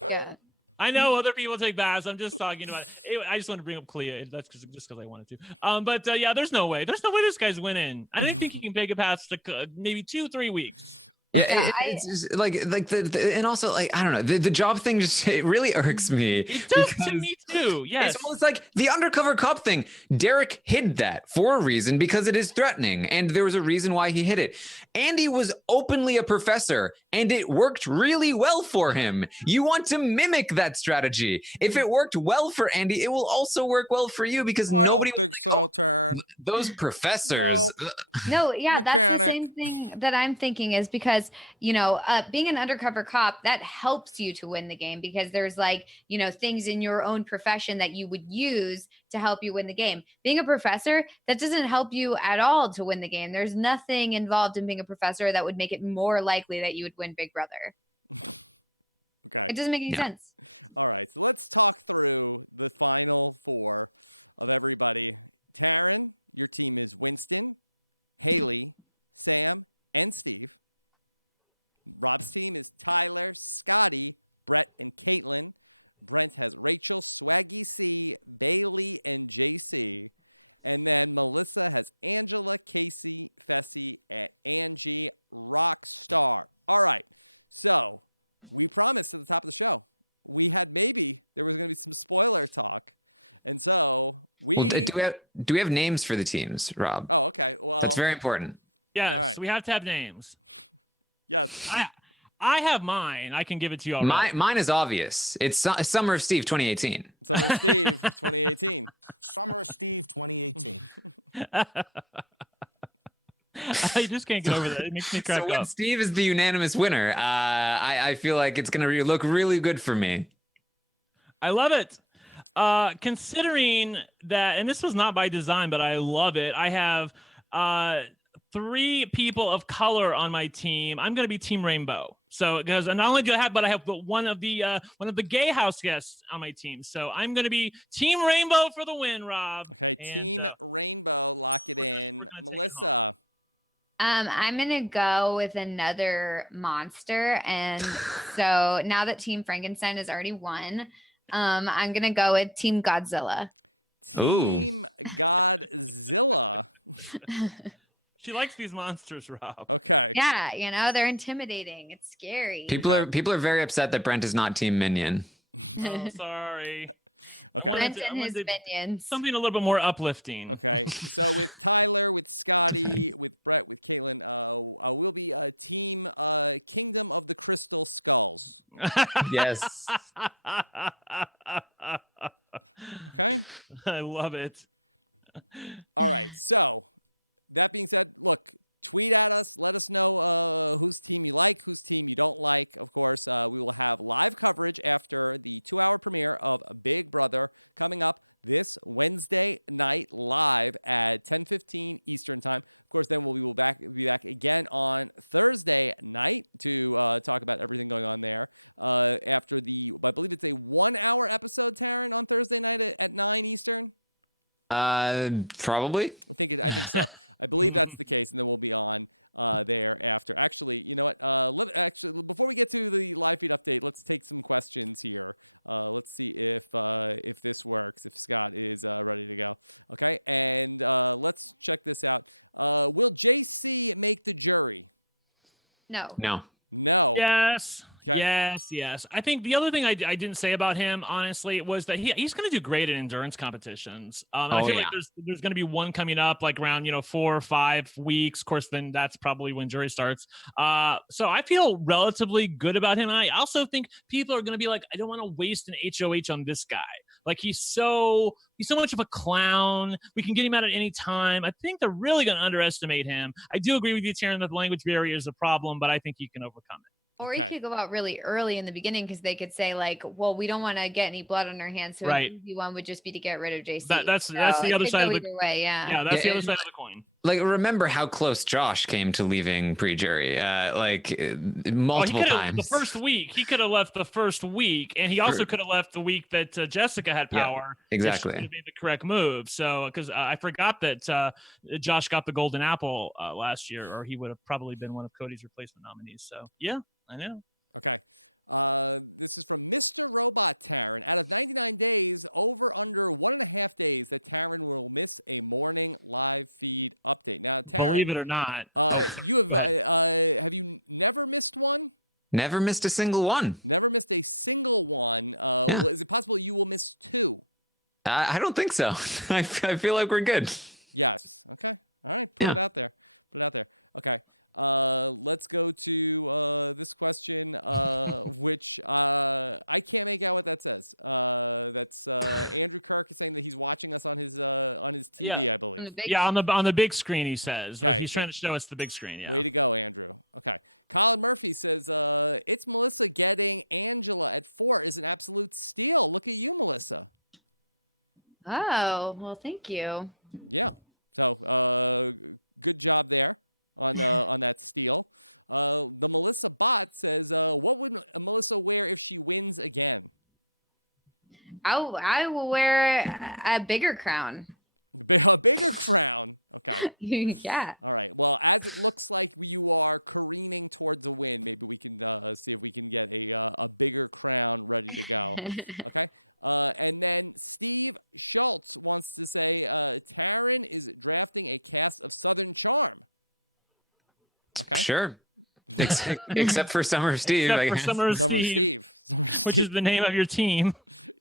Yeah. I know other people take baths. I'm just talking about. Anyway, I just want to bring up Kaitlyn. That's just because I wanted to. But yeah, there's no way. There's no way this guy's winning. I don't think he can make it past maybe 2-3 weeks. Yeah, it's just like and also like I don't know, the job thing just it really irks me. It does to me too. Yes, it's almost like the undercover cop thing. Derek hid that for a reason because it is threatening, and there was a reason why he hid it. Andy was openly a professor, and it worked really well for him. You want to mimic that strategy. If it worked well for Andy, it will also work well for you because nobody don't think so, Taryn. Those professors. No, yeah, Mechanic. that's the same thing that I'm thinking is because, being an undercover cop, that helps you to win the game because there's things in your own profession that you would use to help you win the game. Being a professor, that doesn't help you at all to win the game. There's nothing involved in being a professor that would make it more likely that you would win Big Brother. Okay. It doesn't make any sense. All right. So let's talk through the final four of everybody. Taryn, your team is Winston, Haleigh, Sam, and Steve. Rob's team is Tyler, Scottie, Brett, and Kaitlyn. Brent has Rachel, Swaggy C, Bayleigh, and JC. And then Melissa has Angela, Casey, Fessy, and Angie, Rockstar. All right. So we promised at the top of the show, there was going to be some spoiler talk. And so do we have names for the teams, Rob? Oh, okay. Well, that's very important. Yes, right. We have to have names. Yes. I have mine. I can give it to you already. Mine is obvious. It's Summer of Steve 2018. Summer of Steve 2018. Summer of Steve 2018. I just can't get over that. It makes me crack so up. when Steve is the unanimous winner, I feel like it's going to look really good for me. I love it. Considering that, and this was not by design, but I love it. I have 3 people of color on my team. I'm going to be Team Rainbow. So because not only do I have, but I have one of the gay house guests on my team. So I'm going to be Team Rainbow for the win, Rob. Okay, and, Team Rainbow, lock it in. Melissa. I'm going to go with another monster. And so now that Team Frankenstein has already won, I'm going to go with Team Godzilla. Team Godzilla. She likes these monsters, Rob. Okay. Yeah, they're intimidating. It's scary. People are very upset that Brent is not Team Minion. Oh, sorry. Okay. Brent and his minions. Something a little bit more uplifting. Okay. So with Tyler, with Scottie, with Brett, with Kaitlyn, we'll be Team Kingdom of the Crystal Skulls. Yes. Okay. I love it. All right. So that being said, look, tweet at us. Let us know whose team you like, whose team you don't like. Of course, we will have live coverage after the 2-hour premiere of Big Brother coming up this Wednesday night live at 10:15 Eastern time. Of course, then we'll be back again on Thursday night to talk about everything going on there. After I believe it's a 1-hour episode, Taryn, on Thursday night at 9 Eastern. Probably. I think so. I believe that's the case, and then we'll be on thereafter. Actually, you know what? Actually, before we get to the live feed update, let's take some questions here. Let's see if this works. If Scott is ready to go. Okay, and let's check this out. Will JC make the jury? No. No. Yes. Okay. Yes. I think the other thing I didn't say about him, honestly, was that he's going to do great in endurance competitions. I feel like there's going to be one coming up like around 4 or 5 weeks. Of course, then that's probably when jury starts. So I feel relatively good about him. And I also think people are going to be like, I don't want to waste an HOH on this guy. Like he's so much of a clown. We can get him out at any time. I think they're really going to underestimate him. I do agree with you, Taryn, that the language barrier is a problem, but I think he can overcome it. Or he could go out really early in the beginning because they could say like, well, we don't want to get any blood on our hands. So right. an easy one would just be to get rid of JC. That's the other side of the way. Yeah, that's the other side of the coin. Like, remember how close Josh came to leaving pre-jury, multiple times. The first week, he could have left the first week, and he also could have left the week that Jessica had power. Yeah, exactly. She made the correct move. So, because I forgot that Josh got the golden apple last year, or he would have probably been one of Cody's replacement nominees. So, yeah, I know. Okay. This is from Mr. Robot Taryn. Out of 99 days, over under 1.5 days that Taryn will miss a morning live feed update. Now, Taryn, believe it or not, you have you never missed one? Never missed a single one. Never missed a single one. Is it possible you will miss 2? I don't think so. I feel like we're good. Yes. Okay. All right. Put it out there. Okay. Let's go to this question, which I can't make out what that says. That's Andrew Kirk is saying that he's watching us on his TV, I believe. On the big screen, he says. Okay, he's trying to show us the big screen. Yeah. Way to go, Andrew. Okay. Colin Murphy says, it's Melissa getting Angela at 4 is an absolute steal. Look at you, Melissa. Oh, well, thank you. Yeah. So, good job there on that steal. The Melissa bot says, what would Melissa wear if she wins again? I will wear a bigger crown. A bigger crown. Okay. Yeah. All right. Well, as it looks like you are careening towards a win, maybe we can see if we can get a bigger crown ready to go. Okay. And then Steve Schultz wants to say, Taryn is drafting a cast of Southern Charm. Okay. Sure. Except for Summer Steve. Except for Summer Steve. Which is the name of your team.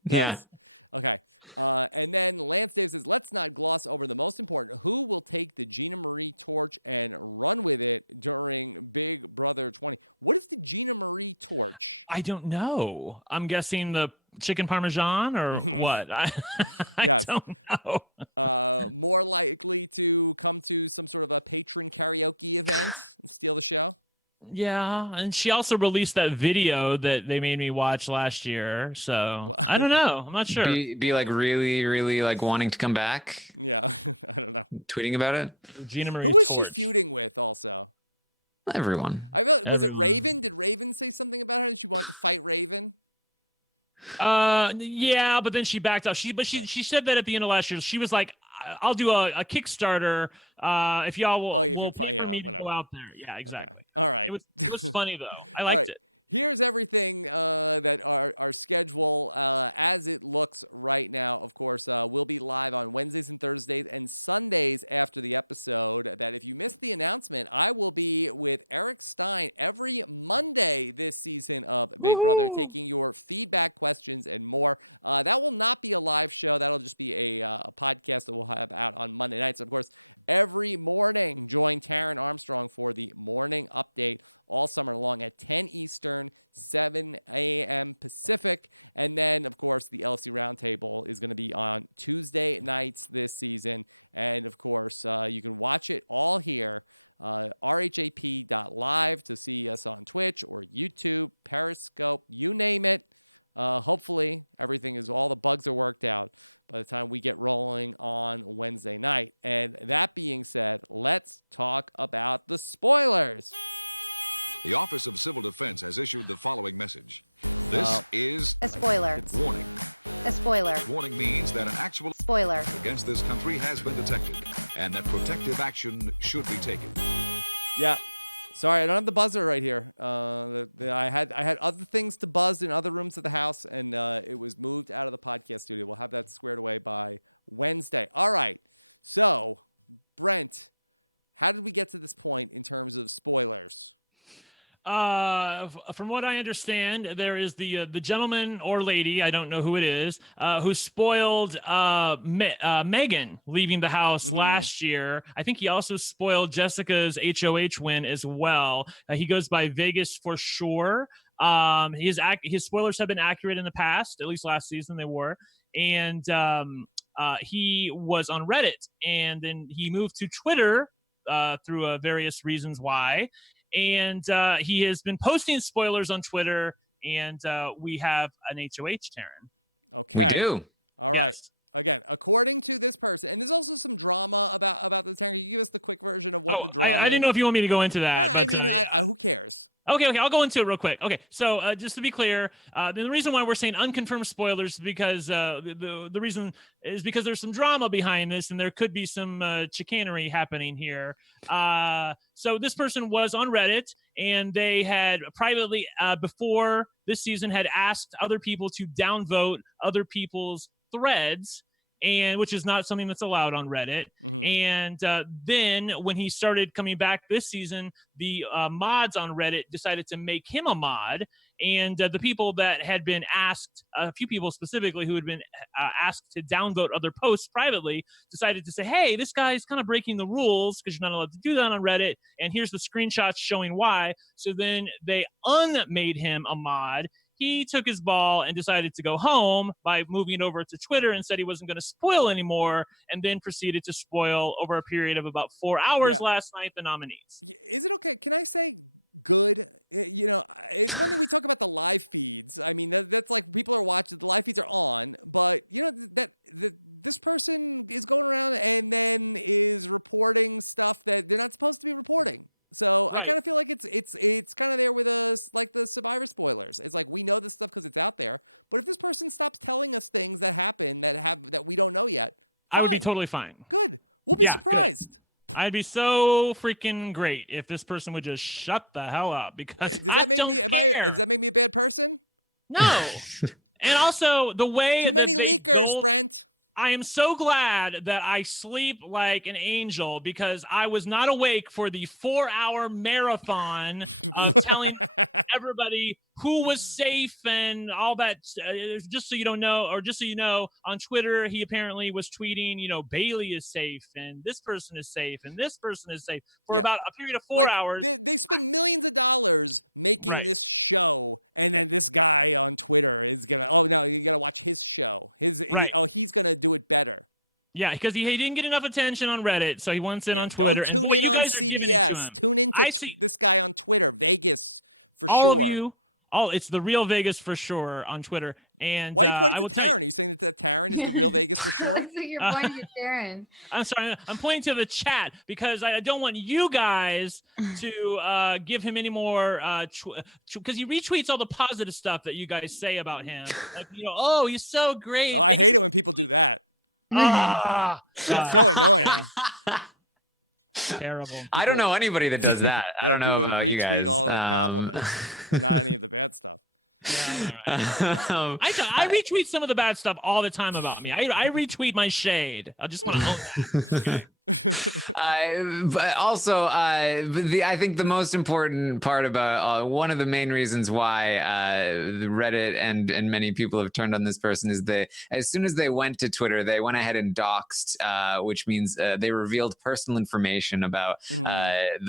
Yes. Yeah. Okay. And then Lance Dave says, let's not gloss over the most important. Who will take the Gina Marie torch and run with it during Big Brother 20? What is the Gina Marie torch? I don't know. I'm guessing the chicken parmesan or what? I don't know. More likely to come to some sort of a patron karaoke event and steal the show. Yeah, and she also released that video that they made me watch last year. So I don't know. I'm not sure. Be like really, really like wanting to come back. Yeah, I don't know. Tweeting about it. Gina Marie. Who was she feuding with? Also, everyone. Was it Raven? Did Raven say something about her and she wanted to fight Raven? Yeah, but then she backed out. She said that at the end of last year. She was like, I'll do a Kickstarter if y'all will, will pay for me to go out there. Yeah, exactly. Okay. All right. It was funny though. I liked it. Here's everything that our schedule as it looks right now. Of course, we'll be live on Wednesdays and Thursdays and Sundays after the episode. That if you missed the announcement, I will be with Eric Stein every Monday this season of Big Brother, taking your feedback, questions, and more. That will not be a live show. That'll just be a podcast that we'll have out on Monday nights. Of course, every morning, join Taryn Armstrong for the morning update all summer long at 10 Eastern, 7 a.m. Pacific. And then, of course, the LFC Roundtable is going to be on Tuesday nights this season. And, of course, you can watch it all here, rhap.live to see us on Twitch or YouTube, Periscope, you name it. Hopefully, all the bugs are worked out by the time we get rolling on Wednesday night. And that being said, let's talk about the spoilers. The Office of Civil Defense has issued the following message. This is a spoiler. Warning. A spoiler. Warning means that an actual spoiler against this country has been detected and that protective action should be taken. Yeah. Sorry, I don't have the buzzer right here. I had other things to buzz in other rooms of the house, and it was moved out of the podcast studio. We'll have that squared away by Wednesday. All right. So, Brent, how did we get to this point in terms of spoilers? From what I understand, there is the gentleman or lady, I don't know who it is, who spoiled Megan leaving the house last year. I think he also spoiled Jessica's HOH win as well. He goes by Vegas for sure. His spoilers have been accurate in the past, at least last season they were. And he was on Reddit, and then he moved to Twitter through various reasons why. And he has been posting spoilers on Twitter, and we have an HOH, Taryn. Okay. We do. All right. Again, according to this person, and there's also some drama about the Taryn. Can you give us the quick version of what the drama I didn't know if you want me to go into that. I mean, who cares? Okay, I'll go into it real quick. Okay, so just to be clear, the reason why we're saying unconfirmed spoilers is because the reason is because there's some drama behind this, and there could be some chicanery happening here. So this person was on Reddit, and they had privately before this season had asked other people to downvote other people's threads, and which is not something that's allowed on Reddit. And then when he started coming back this season, the mods on Reddit decided to make him a mod. And the people that had been asked, a few people specifically who had been asked to downvote other posts privately, decided to say, hey, this guy's kind of breaking the rules because you're not allowed to do that on Reddit. And here's the screenshots showing why. So then they unmade him a mod. He took his ball and decided to go home by moving it over to Twitter and said he wasn't going to spoil anymore, and then proceeded to spoil over a period of about 4 hours last night the nominees. Is it okay? Can I say good? You know, it's one thing we talk about the live feeds. I mean, that's like people are watching, the live feeds are on, but you know that this person is going around and then is reporting stuff that they're not supposed to be reporting. So I kind of feel like it's kind of there with us, like the Survivor spoilers. It's like we know this stuff because it's out there. But if this person stops telling us things that happen that we don't know yet, fine. I would be totally fine. Good. We'll be surprised. Good. I'd be so freaking great if this person would just shut the hell up, because does that make me a bad person? No. And also the way too many leakers, Brent. I am so glad that I sleep like an angel, because I was not awake for the 4-hour marathon of telling everybody who was safe and all that. Just so you don't know, or just so you know, on Twitter, he apparently was tweeting, you know, Bayleigh is safe and this person is safe and this person is safe for about a period of 4 hours. They spend millions of dollars making this show, and then this guy on Twitter is gonna, oh no, you gotta watch his show. He's gonna do it better. Yeah, because he didn't get enough attention on Reddit, so he wants it on Twitter. Don't tune in on CBS. Tune into this guy on Twitter, Vegas for sure. All of you. It's the real Vegas for sure on Twitter. And why are you pointing to Taryn? Are you saying that Taryn is the real Vegas for sure? Looks like you're pointing to Taryn. I'm sorry. I'm pointing to the chat because I don't want you guys to give him any more, because he retweets all the positive stuff that you guys say about him. Like, you know, oh, he's so great. Oh, I hate it when people do that. It's so annoying. Terrible. I don't know anybody that does that. I don't know about you guys. Retweet all the compliments, not any of the bad stuff. Yeah, I retweet some of the bad stuff all the time about me. I retweet my shade. I just want to own that. But also, I think the most important part about one of the main reasons why the Reddit and many people have turned on this person is as soon as they went to Twitter, they went ahead and doxed, which means they revealed personal information about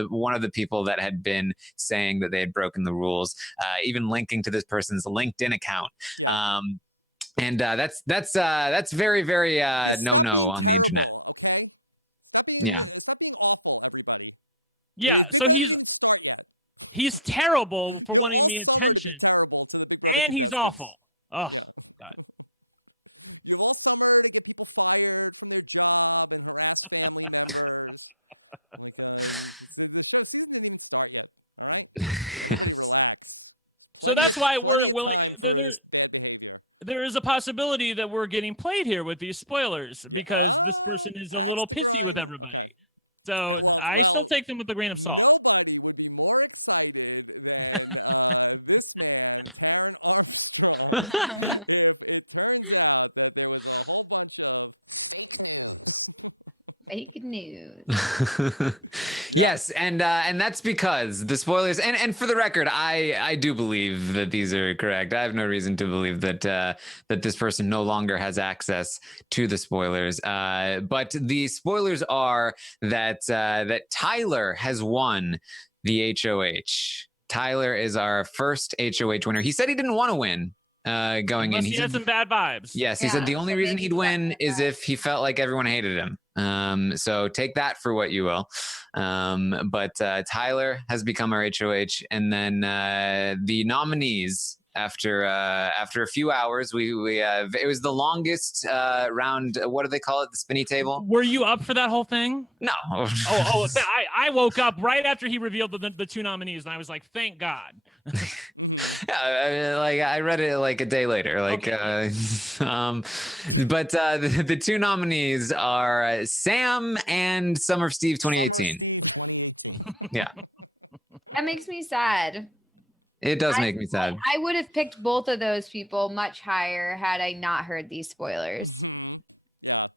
one of the people that had been saying that they had broken the rules, even linking to this person's LinkedIn account. Yeah. And that's very, very stop being terrible, okay? Stop being awful, everybody. Yeah, Big Brother didn't even start yet. He's terrible. You have all summer to be terrible to the Big Brother contestants. He's awful. Oh, yeah. You have all summer to get people fired from their job and harass family members. Like the season didn't even start yet. All right, everybody relax. Plenty of time for this bad behavior. There is a possibility that we're getting played here with these spoilers because this person is a little pissy with everybody. Okay. So Well, I still take them with a grain of salt. Nobody would be more excited than this man, Taron Armstrong, if it turns out that there was a whole bunch of fake news. Fake news. Yes, and that's because the spoilers. And for the record, I do believe that these are correct. I have no reason to believe that that this person no longer has access to the spoilers. But the spoilers are that that Tyler has won the HOH. Tyler is our first HOH winner. He said he didn't want to win. Going Unless in, he had some bad vibes. Yes, he said the only reason he'd win is if he felt like everyone hated him. So take that for what you will. But Tyler has become our HOH, and then the nominees. After a few hours, we it was the longest round. What do they call it? The spinny table. Were you up for that whole thing? No. I woke up right after he revealed the two nominees, and I was like, thank God. Yeah, I read it like a day later. Okay. But the two nominees are Sam and Summer Steve 2018. Summer Steve 2018. Yeah. That makes me sad. It does make me sad. I would have picked both of those people much higher had I not heard these spoilers. Mm-hmm. Yeah.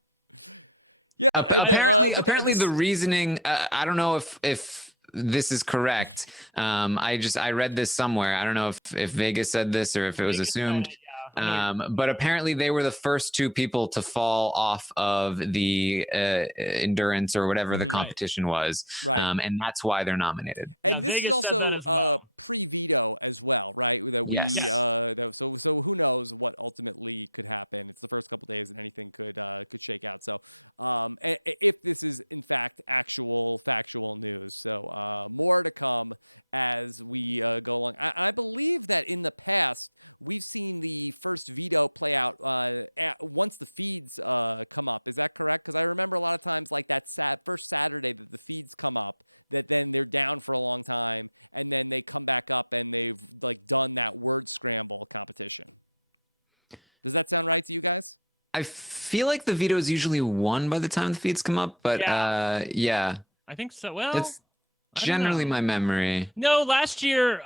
Yeah. Apparently the reasoning, I don't know if this is correct. I read this somewhere. I don't know if Vegas said this or if it was assumed. But apparently they were the first two people to fall off of the endurance or whatever the competition was. Right. And that's why they're nominated. And this Vegas is also well. pre-veto as well, right? That we Yes. So who knows what ultimately could happen? It's the first couple days and anything could shake out. So if this is in fact actual factual news, so more to come as we go along. I believe that in the past we've seen the first veto play out once the feeds come up. Is that correct? Because I remember a lot of times like that first Saturday that the feeds come up, that then they're down for a long time and then they come back up and they've like done that word scramble competition. Does that sound right to you guys? I feel like the veto is usually won by the time the feeds come up, but yeah. I think so. Well, That's generally my memory. No, last year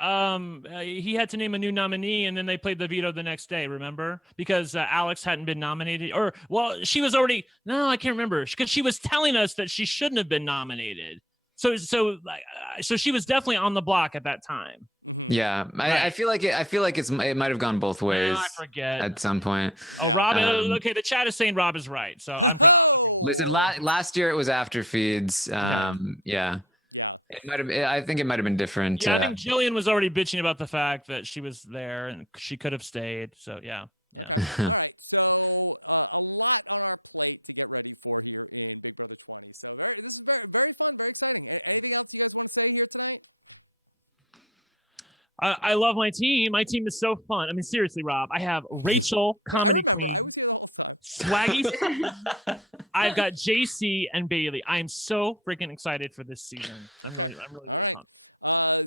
he had to name a new nominee, and then they played the veto the next day. Remember, because Alex hadn't been nominated, or well, she was already. No, I can't remember because she was telling us that she shouldn't have been nominated. So she was definitely on the block at that time. Mm-hmm. Yeah, I feel like it might have gone both ways. I forget at some point. Oh, yeah. Rob. Okay, the chat is saying Rob is right. So listen, last year it was after feeds. Yeah. Yeah, it might have. I think it might have been different. Yeah, I think Jillian was already bitching about the fact that she was there and she could have stayed. So yeah. Okay. All right. So a lot on our plate to get ready for here in Big Brother 20. So this is very, very fun, very exciting. Anything else you guys want to say here tonight? I love my team. My team is so fun. I mean, seriously, Rob. I have Rachel. I remember. Queen, I was here the whole time. Swaggy. I've got JC and Bayleigh. I am so freaking excited for this season. Okay. I'm really all right.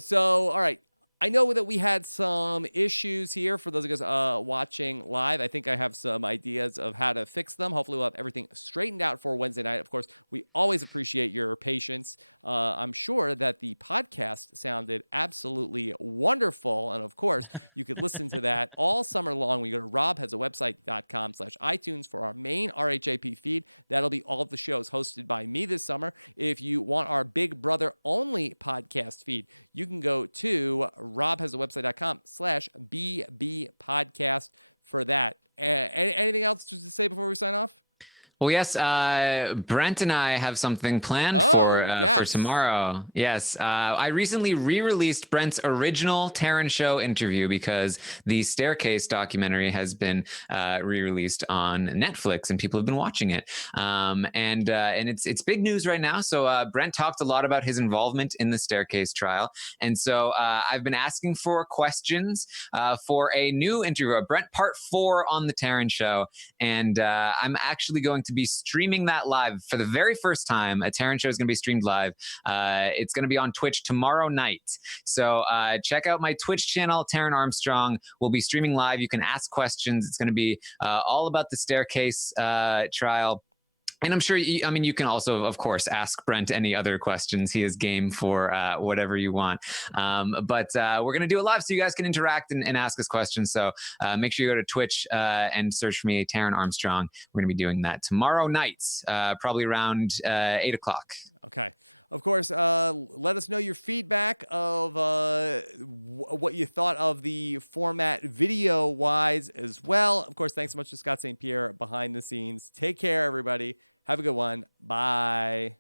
So, all right. I know that we had some issues here for those of us watching live. I think I have some ideas of how to fix them. Hopefully we'll have everything straightened out for Wednesday night. Of course, we always appreciate your patience. I'm sure that the podcast sounded absolutely wonderful. And of course, you could listen to that all summer long. We go to robhasawebsite.com/iTunes for our main RHAP feed. That'll be all of the shows hosted by me this summer. If you want our Big Brother only podcast feed, you can go to robhasawebsite.com/BB podcast for that. Anything else to say before we sign off? Well, yes, Brent and I have something planned for tomorrow. Yes, I recently re-released Brent's original Taron Show interview because the Staircase documentary has been re-released on Netflix and people have been watching it. And it's big news right now. So Brent talked a lot about his involvement in the Staircase trial. And so I've been asking for questions for a new interview, Brent Part 4 on the Taron Show. And I'm actually going to be streaming that live for the very first time. A Taron Show is going to be streamed live. It's going to be on Twitch tomorrow night. So check out my Twitch channel, Taron Armstrong. We'll be streaming live. You can ask questions. It's going to be all about the Staircase trial. And I'm sure, I mean, you can also, of course, ask Brent any other questions. He is game for whatever you want. But we're going to do it live so you guys can interact and ask us questions. So make sure you go to Twitch and search for me, Taron Armstrong. We're going to be doing that tomorrow night, probably around 8 o'clock. Okay. Of course, let us know your feedback of what you thought of the format video-wise as well. Of course, thanks so much to Scott St. Pierre behind the scenes. Take care, everybody. Have a good one. Bye.